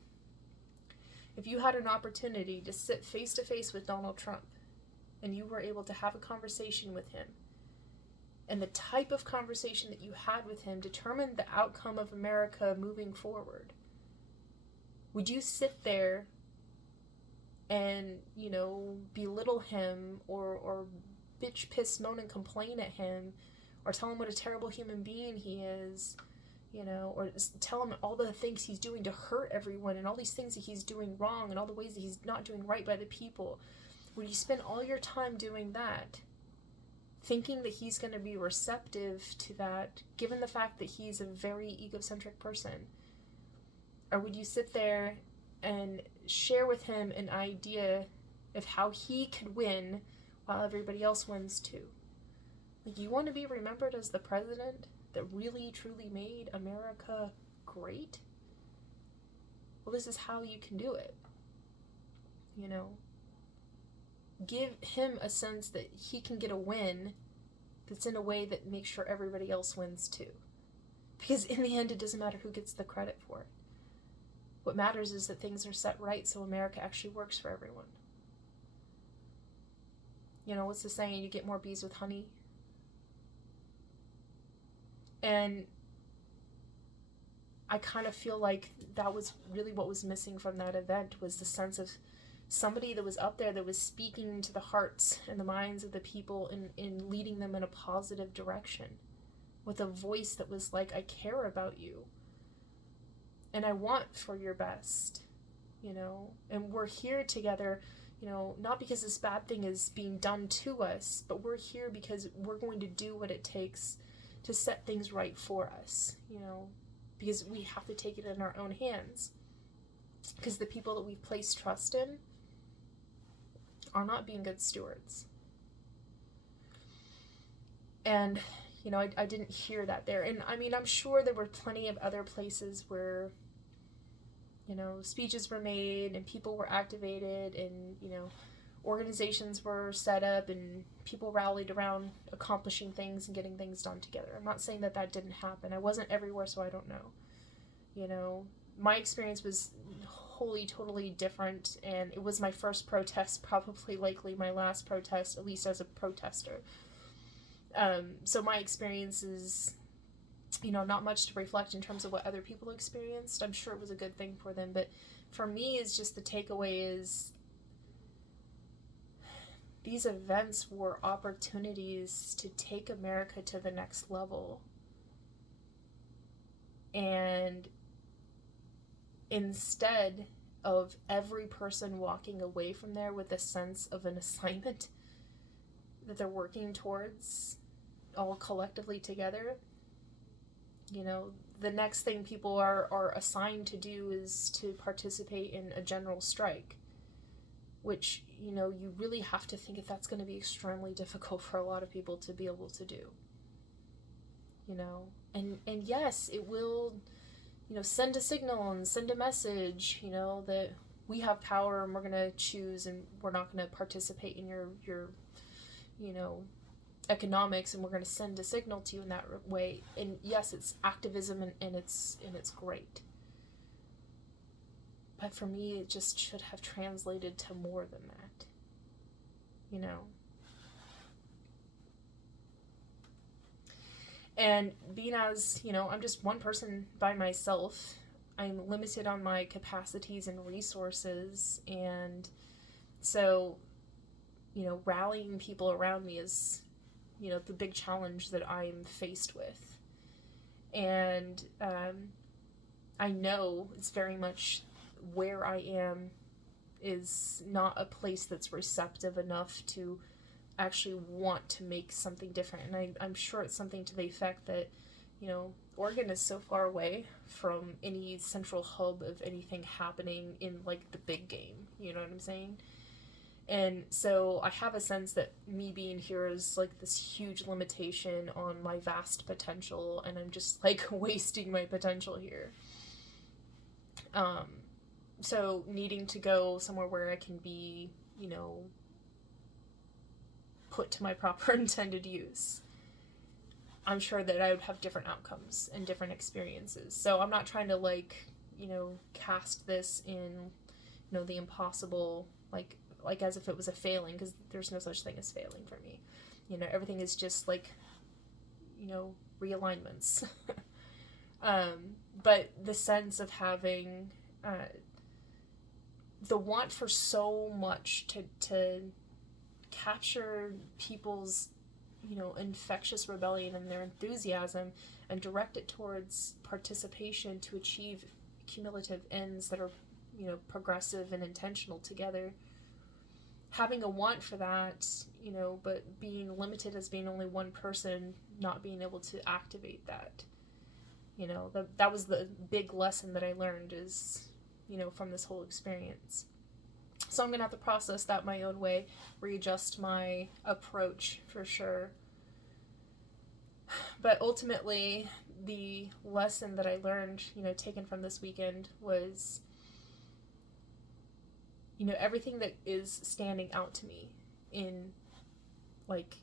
if you had an opportunity to sit face to face with Donald Trump and you were able to have a conversation with him, and the type of conversation that you had with him determined the outcome of America moving forward, would you sit there and, you know, belittle him or bitch, piss, moan, and complain at him, or tell him what a terrible human being he is, you know, or tell him all the things he's doing to hurt everyone and all these things that he's doing wrong and all the ways that he's not doing right by the people? Would you spend all your time doing that, thinking that he's going to be receptive to that, given the fact that he's a very egocentric person? Or would you sit there and share with him an idea of how he could win while everybody else wins too? Like, you want to be remembered as the president that really, truly made America great? Well, this is how you can do it, you know? Give him a sense that he can get a win that's in a way that makes sure everybody else wins too. Because in the end, it doesn't matter who gets the credit for it. What matters is that things are set right so America actually works for everyone. You know, what's the saying? You get more bees with honey. And I kind of feel like that was really what was missing from that event, was the sense of somebody that was up there that was speaking to the hearts and the minds of the people in leading them in a positive direction, with a voice that was like, I care about you. And I want for your best, you know, and we're here together, you know, not because this bad thing is being done to us, but we're here because we're going to do what it takes to set things right for us, you know, because we have to take it in our own hands. Because the people that we've placed trust in are not being good stewards. And, you know, I didn't hear that there. And I mean, I'm sure there were plenty of other places where, you know, speeches were made and people were activated and, you know, organizations were set up and people rallied around accomplishing things and getting things done together. I'm not saying that that didn't happen. I wasn't everywhere, so I don't know. You know, my experience was wholly, totally different, and it was my first protest, probably likely my last protest, at least as a protester. So my experience is, you know, not much to reflect in terms of what other people experienced. I'm sure it was a good thing for them, but for me, it's just the takeaway is these events were opportunities to take America to the next level. And instead of every person walking away from there with a sense of an assignment that they're working towards all collectively together, you know, the next thing people are assigned to do is to participate in a general strike, which, you know, you really have to think if that's going to be extremely difficult for a lot of people to be able to do, you know, and yes, it will, you know, send a signal and send a message, you know, that we have power and we're going to choose and we're not going to participate in your, you know, economics, and we're going to send a signal to you in that way. And yes, it's activism and it's great. But for me, it just should have translated to more than that, you know. And being as, you know, I'm just one person by myself, I'm limited on my capacities and resources, and so, you know, rallying people around me is, you know, the big challenge that I'm faced with. And I know it's very much where I am is not a place that's receptive enough to actually want to make something different. And I'm sure it's something to the effect that, you know, Oregon is so far away from any central hub of anything happening in, like, the big game, you know what I'm saying? And so I have a sense that me being here is, like, this huge limitation on my vast potential, and I'm just, like, wasting my potential here. So needing to go somewhere where I can be, you know, put to my proper intended use, I'm sure that I would have different outcomes and different experiences. So I'm not trying to, like, you know, cast this in, you know, the impossible, like as if it was a failing, because there's no such thing as failing for me. You know, everything is just, like, you know, realignments. But the sense of having the want for so much to capture people's, you know, infectious rebellion and their enthusiasm and direct it towards participation to achieve cumulative ends that are, you know, progressive and intentional together. Having a want for that, you know, but being limited as being only one person, not being able to activate that. You know, that was the big lesson that I learned is, you know, from this whole experience. So I'm going to have to process that my own way, readjust my approach for sure. But ultimately, the lesson that I learned, you know, taken from this weekend was, you know, everything that is standing out to me in, like,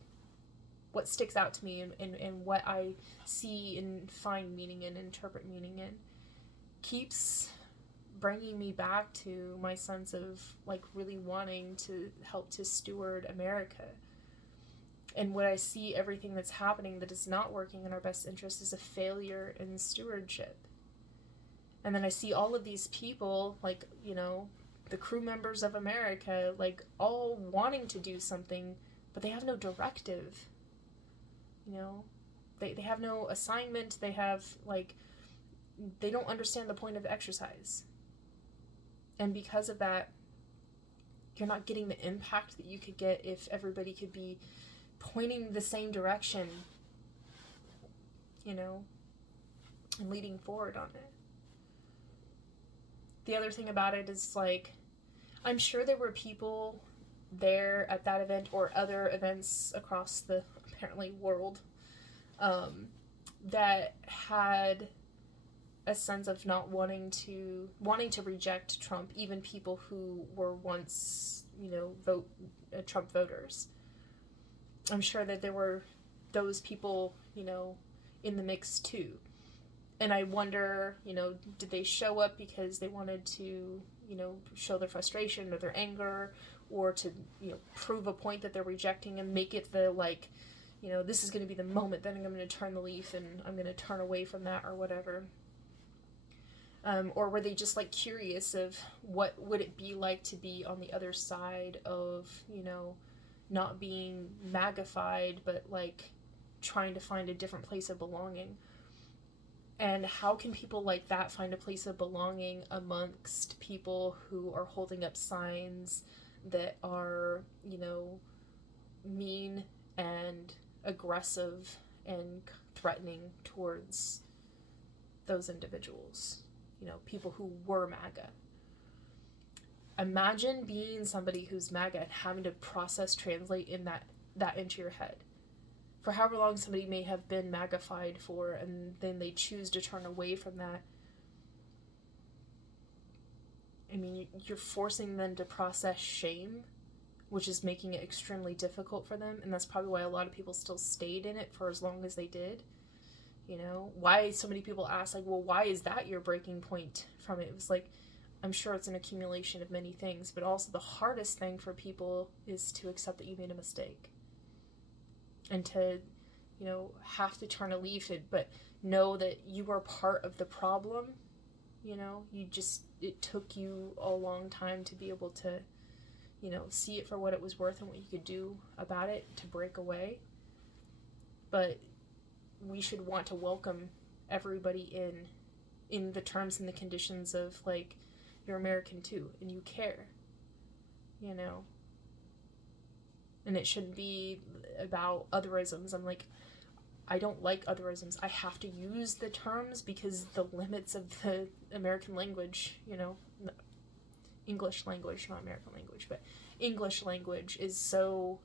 what sticks out to me and what I see and find meaning in, interpret meaning in, keeps bringing me back to my sense of, like, really wanting to help to steward America. And what I see, everything that's happening that is not working in our best interest is a failure in stewardship. And then I see all of these people, like, you know, the crew members of America, like, all wanting to do something, but they have no directive. You know, they have no assignment. They have, like, they don't understand the point of exercise. And because of that, you're not getting the impact that you could get if everybody could be pointing the same direction, you know, and leading forward on it. The other thing about it is, like, I'm sure there were people there at that event or other events across the apparently world that had a sense of not wanting to reject Trump, even people who were once, you know, Trump voters. I'm sure that there were those people, you know, in the mix too. And I wonder, you know, did they show up because they wanted to, you know, show their frustration or their anger, or to, you know, prove a point that they're rejecting and make it the, like, you know, this is going to be the moment that I'm going to turn the leaf and I'm going to turn away from that or whatever. Or were they just, like, curious of what would it be like to be on the other side of, you know, not being magnified, but, like, trying to find a different place of belonging. And how can people like that find a place of belonging amongst people who are holding up signs that are, you know, mean and aggressive and threatening towards those individuals? You know, people who were MAGA. Imagine being somebody who's MAGA and having to translate in that into your head. For however long somebody may have been MAGAfied for, and then they choose to turn away from that. I mean, you're forcing them to process shame, which is making it extremely difficult for them, and that's probably why a lot of people still stayed in it for as long as they did. You know, why so many people ask, like, well, why is that your breaking point from it? It was like, I'm sure it's an accumulation of many things, but also the hardest thing for people is to accept that you made a mistake. And to, you know, have to turn a leaf, but know that you are part of the problem. You know, it took you a long time to be able to, you know, see it for what it was worth and what you could do about it to break away. But we should want to welcome everybody in the terms and the conditions of, like, you're American too, and you care, you know. And it shouldn't be about otherisms. I'm like, I don't like otherisms. I have to use the terms because the limits of the American language, you know, English language, not American language, but English language is so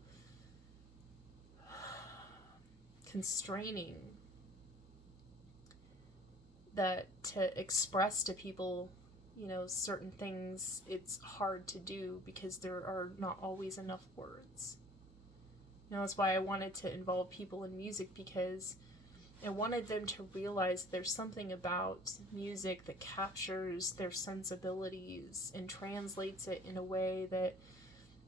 constraining that to express to people, you know, certain things, it's hard to do because there are not always enough words. You know, that's why I wanted to involve people in music, because I wanted them to realize there's something about music that captures their sensibilities and translates it in a way that,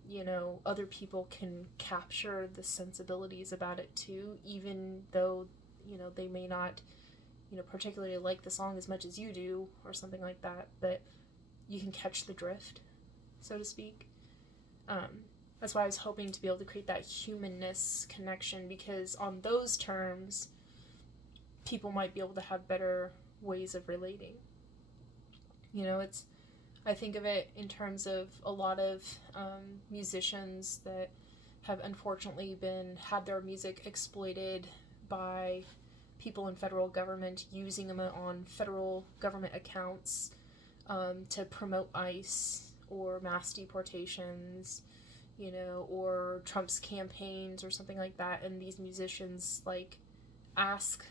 you know, other people can capture the sensibilities about it too, even though, you know, they may not, you know, particularly like the song as much as you do or something like that, but you can catch the drift, so to speak. That's why I was hoping to be able to create that humanness connection, because on those terms, people might be able to have better ways of relating. You know, I think of it in terms of a lot of musicians that have unfortunately had their music exploited by people in federal government, using them on federal government accounts to promote ICE or mass deportations, you know, or Trump's campaigns or something like that, and these musicians, like, ask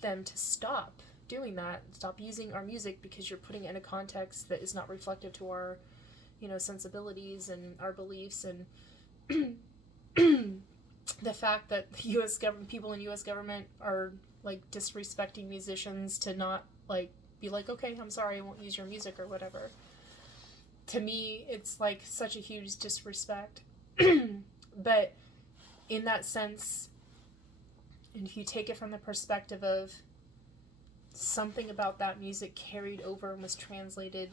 them to stop doing that, stop using our music because you're putting it in a context that is not reflective to our, you know, sensibilities and our beliefs, and the fact that the U.S. government, people in U.S. government are, like, disrespecting musicians to not, like, be like, okay, I'm sorry, I won't use your music or whatever. To me, it's, like, such a huge disrespect. But in that sense, and if you take it from the perspective of something about that music carried over and was translated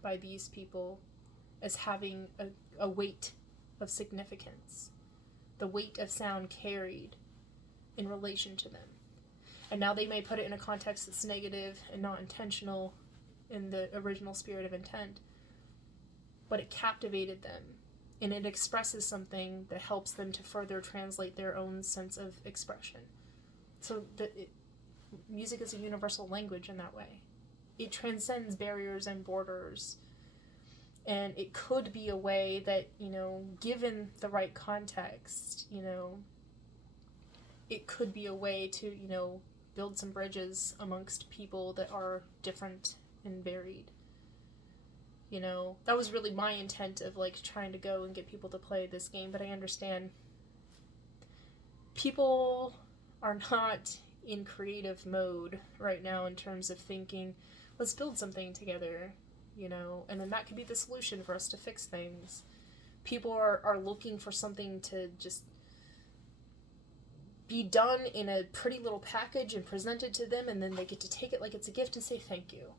by these people as having a weight of significance, the weight of sound carried in relation to them. And now they may put it in a context that's negative and not intentional in the original spirit of intent, but it captivated them, and it expresses something that helps them to further translate their own sense of expression. So music is a universal language in that way. It transcends barriers and borders, and it could be a way that, given the right context, it could be a way to, build some bridges amongst people that are different and varied. That was really my intent of trying to go and get people to play this game, but I understand people are not in creative mode right now in terms of thinking, let's build something together, and then that could be the solution for us to fix things. People are looking for something to just be done in a pretty little package and presented to them, and then they get to take it like it's a gift and say thank you.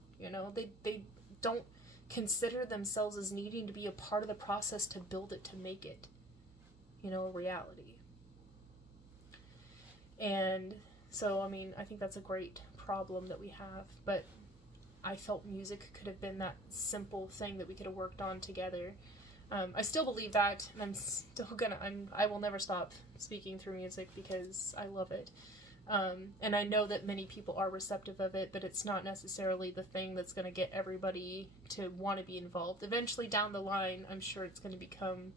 They don't consider themselves as needing to be a part of the process to build it, to make it, a reality. And so, I think that's a great problem that we have, but I felt music could have been that simple thing that we could have worked on together. I still believe that, and I'm still I will never stop speaking through music because I love it. And I know that many people are receptive of it, but it's not necessarily the thing that's going to get everybody to want to be involved. Eventually down the line, I'm sure it's going to become,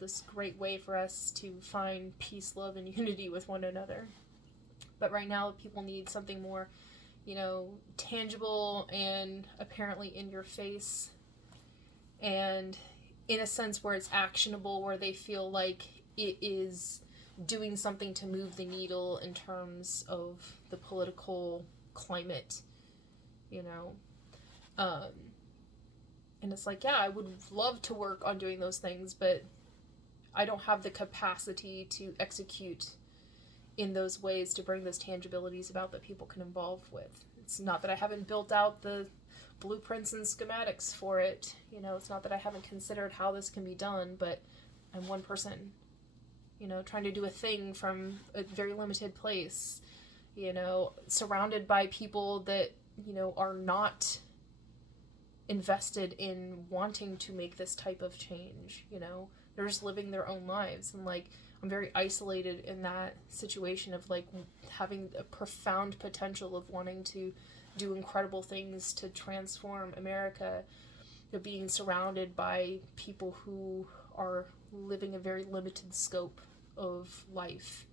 this great way for us to find peace, love, and unity with one another. But right now, people need something more, tangible and apparently in your face, and in a sense where it's actionable, where they feel like it is doing something to move the needle in terms of the political climate, and it's I would love to work on doing those things, but I don't have the capacity to execute in those ways to bring those tangibilities about that people can involve with. It's not that I haven't built out the blueprints and schematics for it, it's not that I haven't considered how this can be done, but I'm one person, trying to do a thing from a very limited place, surrounded by people that, are not invested in wanting to make this type of change, they're just living their own lives, and I'm very isolated in that situation of having a profound potential of wanting to do incredible things to transform America, being surrounded by people who are living a very limited scope of life,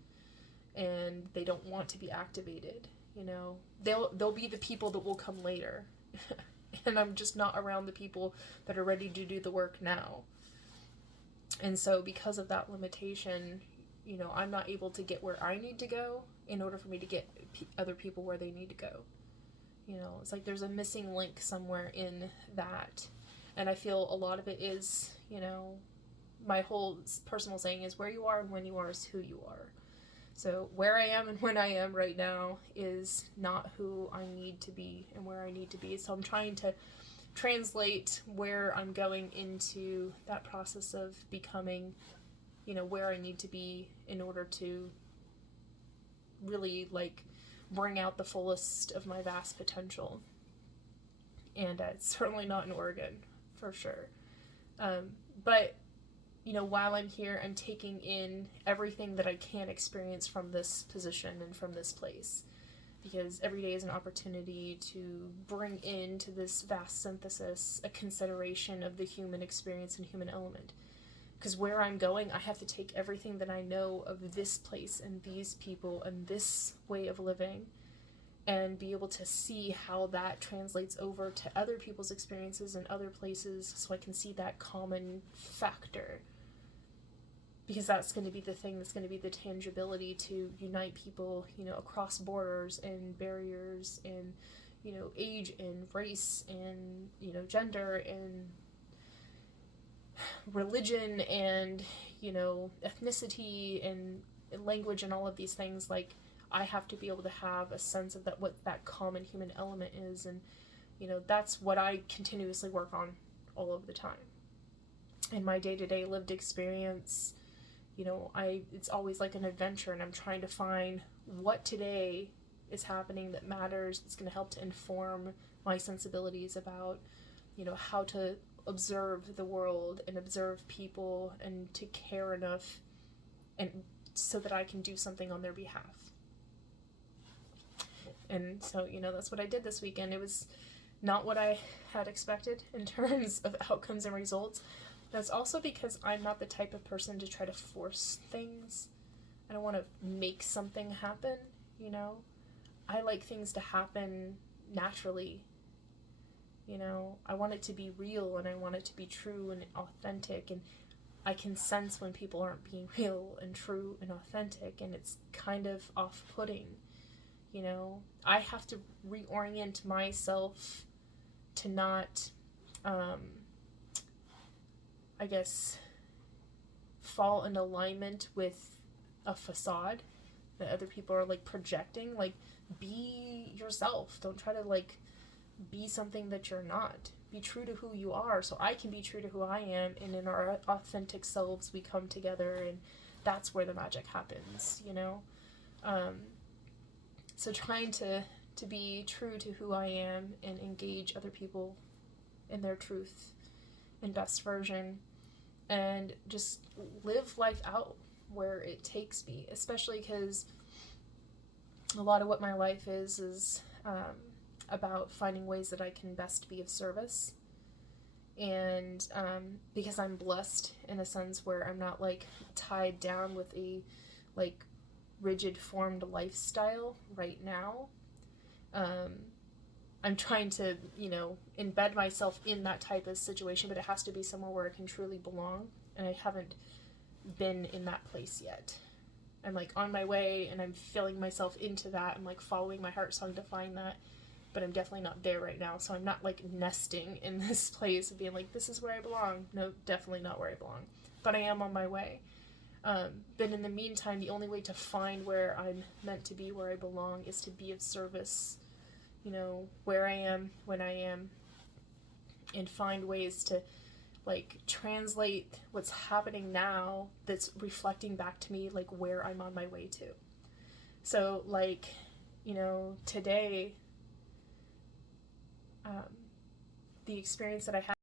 and they don't want to be activated. They'll be the people that will come later, and I'm just not around the people that are ready to do the work now. And so because of that limitation, I'm not able to get where I need to go in order for me to get other people where they need to go. It's there's a missing link somewhere in that. And I feel a lot of it is, my whole personal saying is where you are and when you are is who you are. So where I am and when I am right now is not who I need to be and where I need to be. So I'm trying to translate where I'm going into that process of becoming, where I need to be in order to really bring out the fullest of my vast potential. And it's certainly not in Oregon, for sure. But, while I'm here, I'm taking in everything that I can experience from this position and from this place. Because every day is an opportunity to bring into this vast synthesis a consideration of the human experience and human element. Because where I'm going, I have to take everything that I know of this place and these people and this way of living and be able to see how that translates over to other people's experiences in other places, so I can see that common factor. Because that's going to be the thing that's going to be the tangibility to unite people, across borders and barriers and, age and race and, gender and religion and, ethnicity and language and all of these things. I have to be able to have a sense of what that common human element is, and, that's what I continuously work on all of the time. In my day-to-day lived experience, it's always an adventure, and I'm trying to find what today is happening that matters, that's going to help to inform my sensibilities about, how to observe the world and observe people and to care enough and so that I can do something on their behalf. And so, that's what I did this weekend. It was not what I had expected in terms of outcomes and results. That's also because I'm not the type of person to try to force things. I don't want to make something happen, I like things to happen naturally. I want it to be real, and I want it to be true and authentic, and I can sense when people aren't being real and true and authentic, and it's kind of off-putting. I have to reorient myself to not, fall in alignment with a facade that other people are, projecting. Be yourself. Don't try to, be something that you're not. Be true to who you are, so I can be true to who I am, and in our authentic selves we come together, and that's where the magic happens, So trying to be true to who I am and engage other people in their truth and best version, and just live life out where it takes me, especially because a lot of what my life is about finding ways that I can best be of service. And because I'm blessed in a sense where I'm not tied down with a rigid formed lifestyle right now, I'm trying to embed myself in that type of situation, but it has to be somewhere where I can truly belong, and I haven't been in that place yet. I'm on my way, and I'm filling myself into that. I'm following my heart song to find that, but I'm definitely not there right now. So I'm not nesting in this place of being this is where I belong. No, definitely not where I belong, but I am on my way. But in the meantime, the only way to find where I'm meant to be, where I belong, is to be of service, where I am, when I am, and find ways to translate what's happening now that's reflecting back to me where I'm on my way to. So today, the experience that I had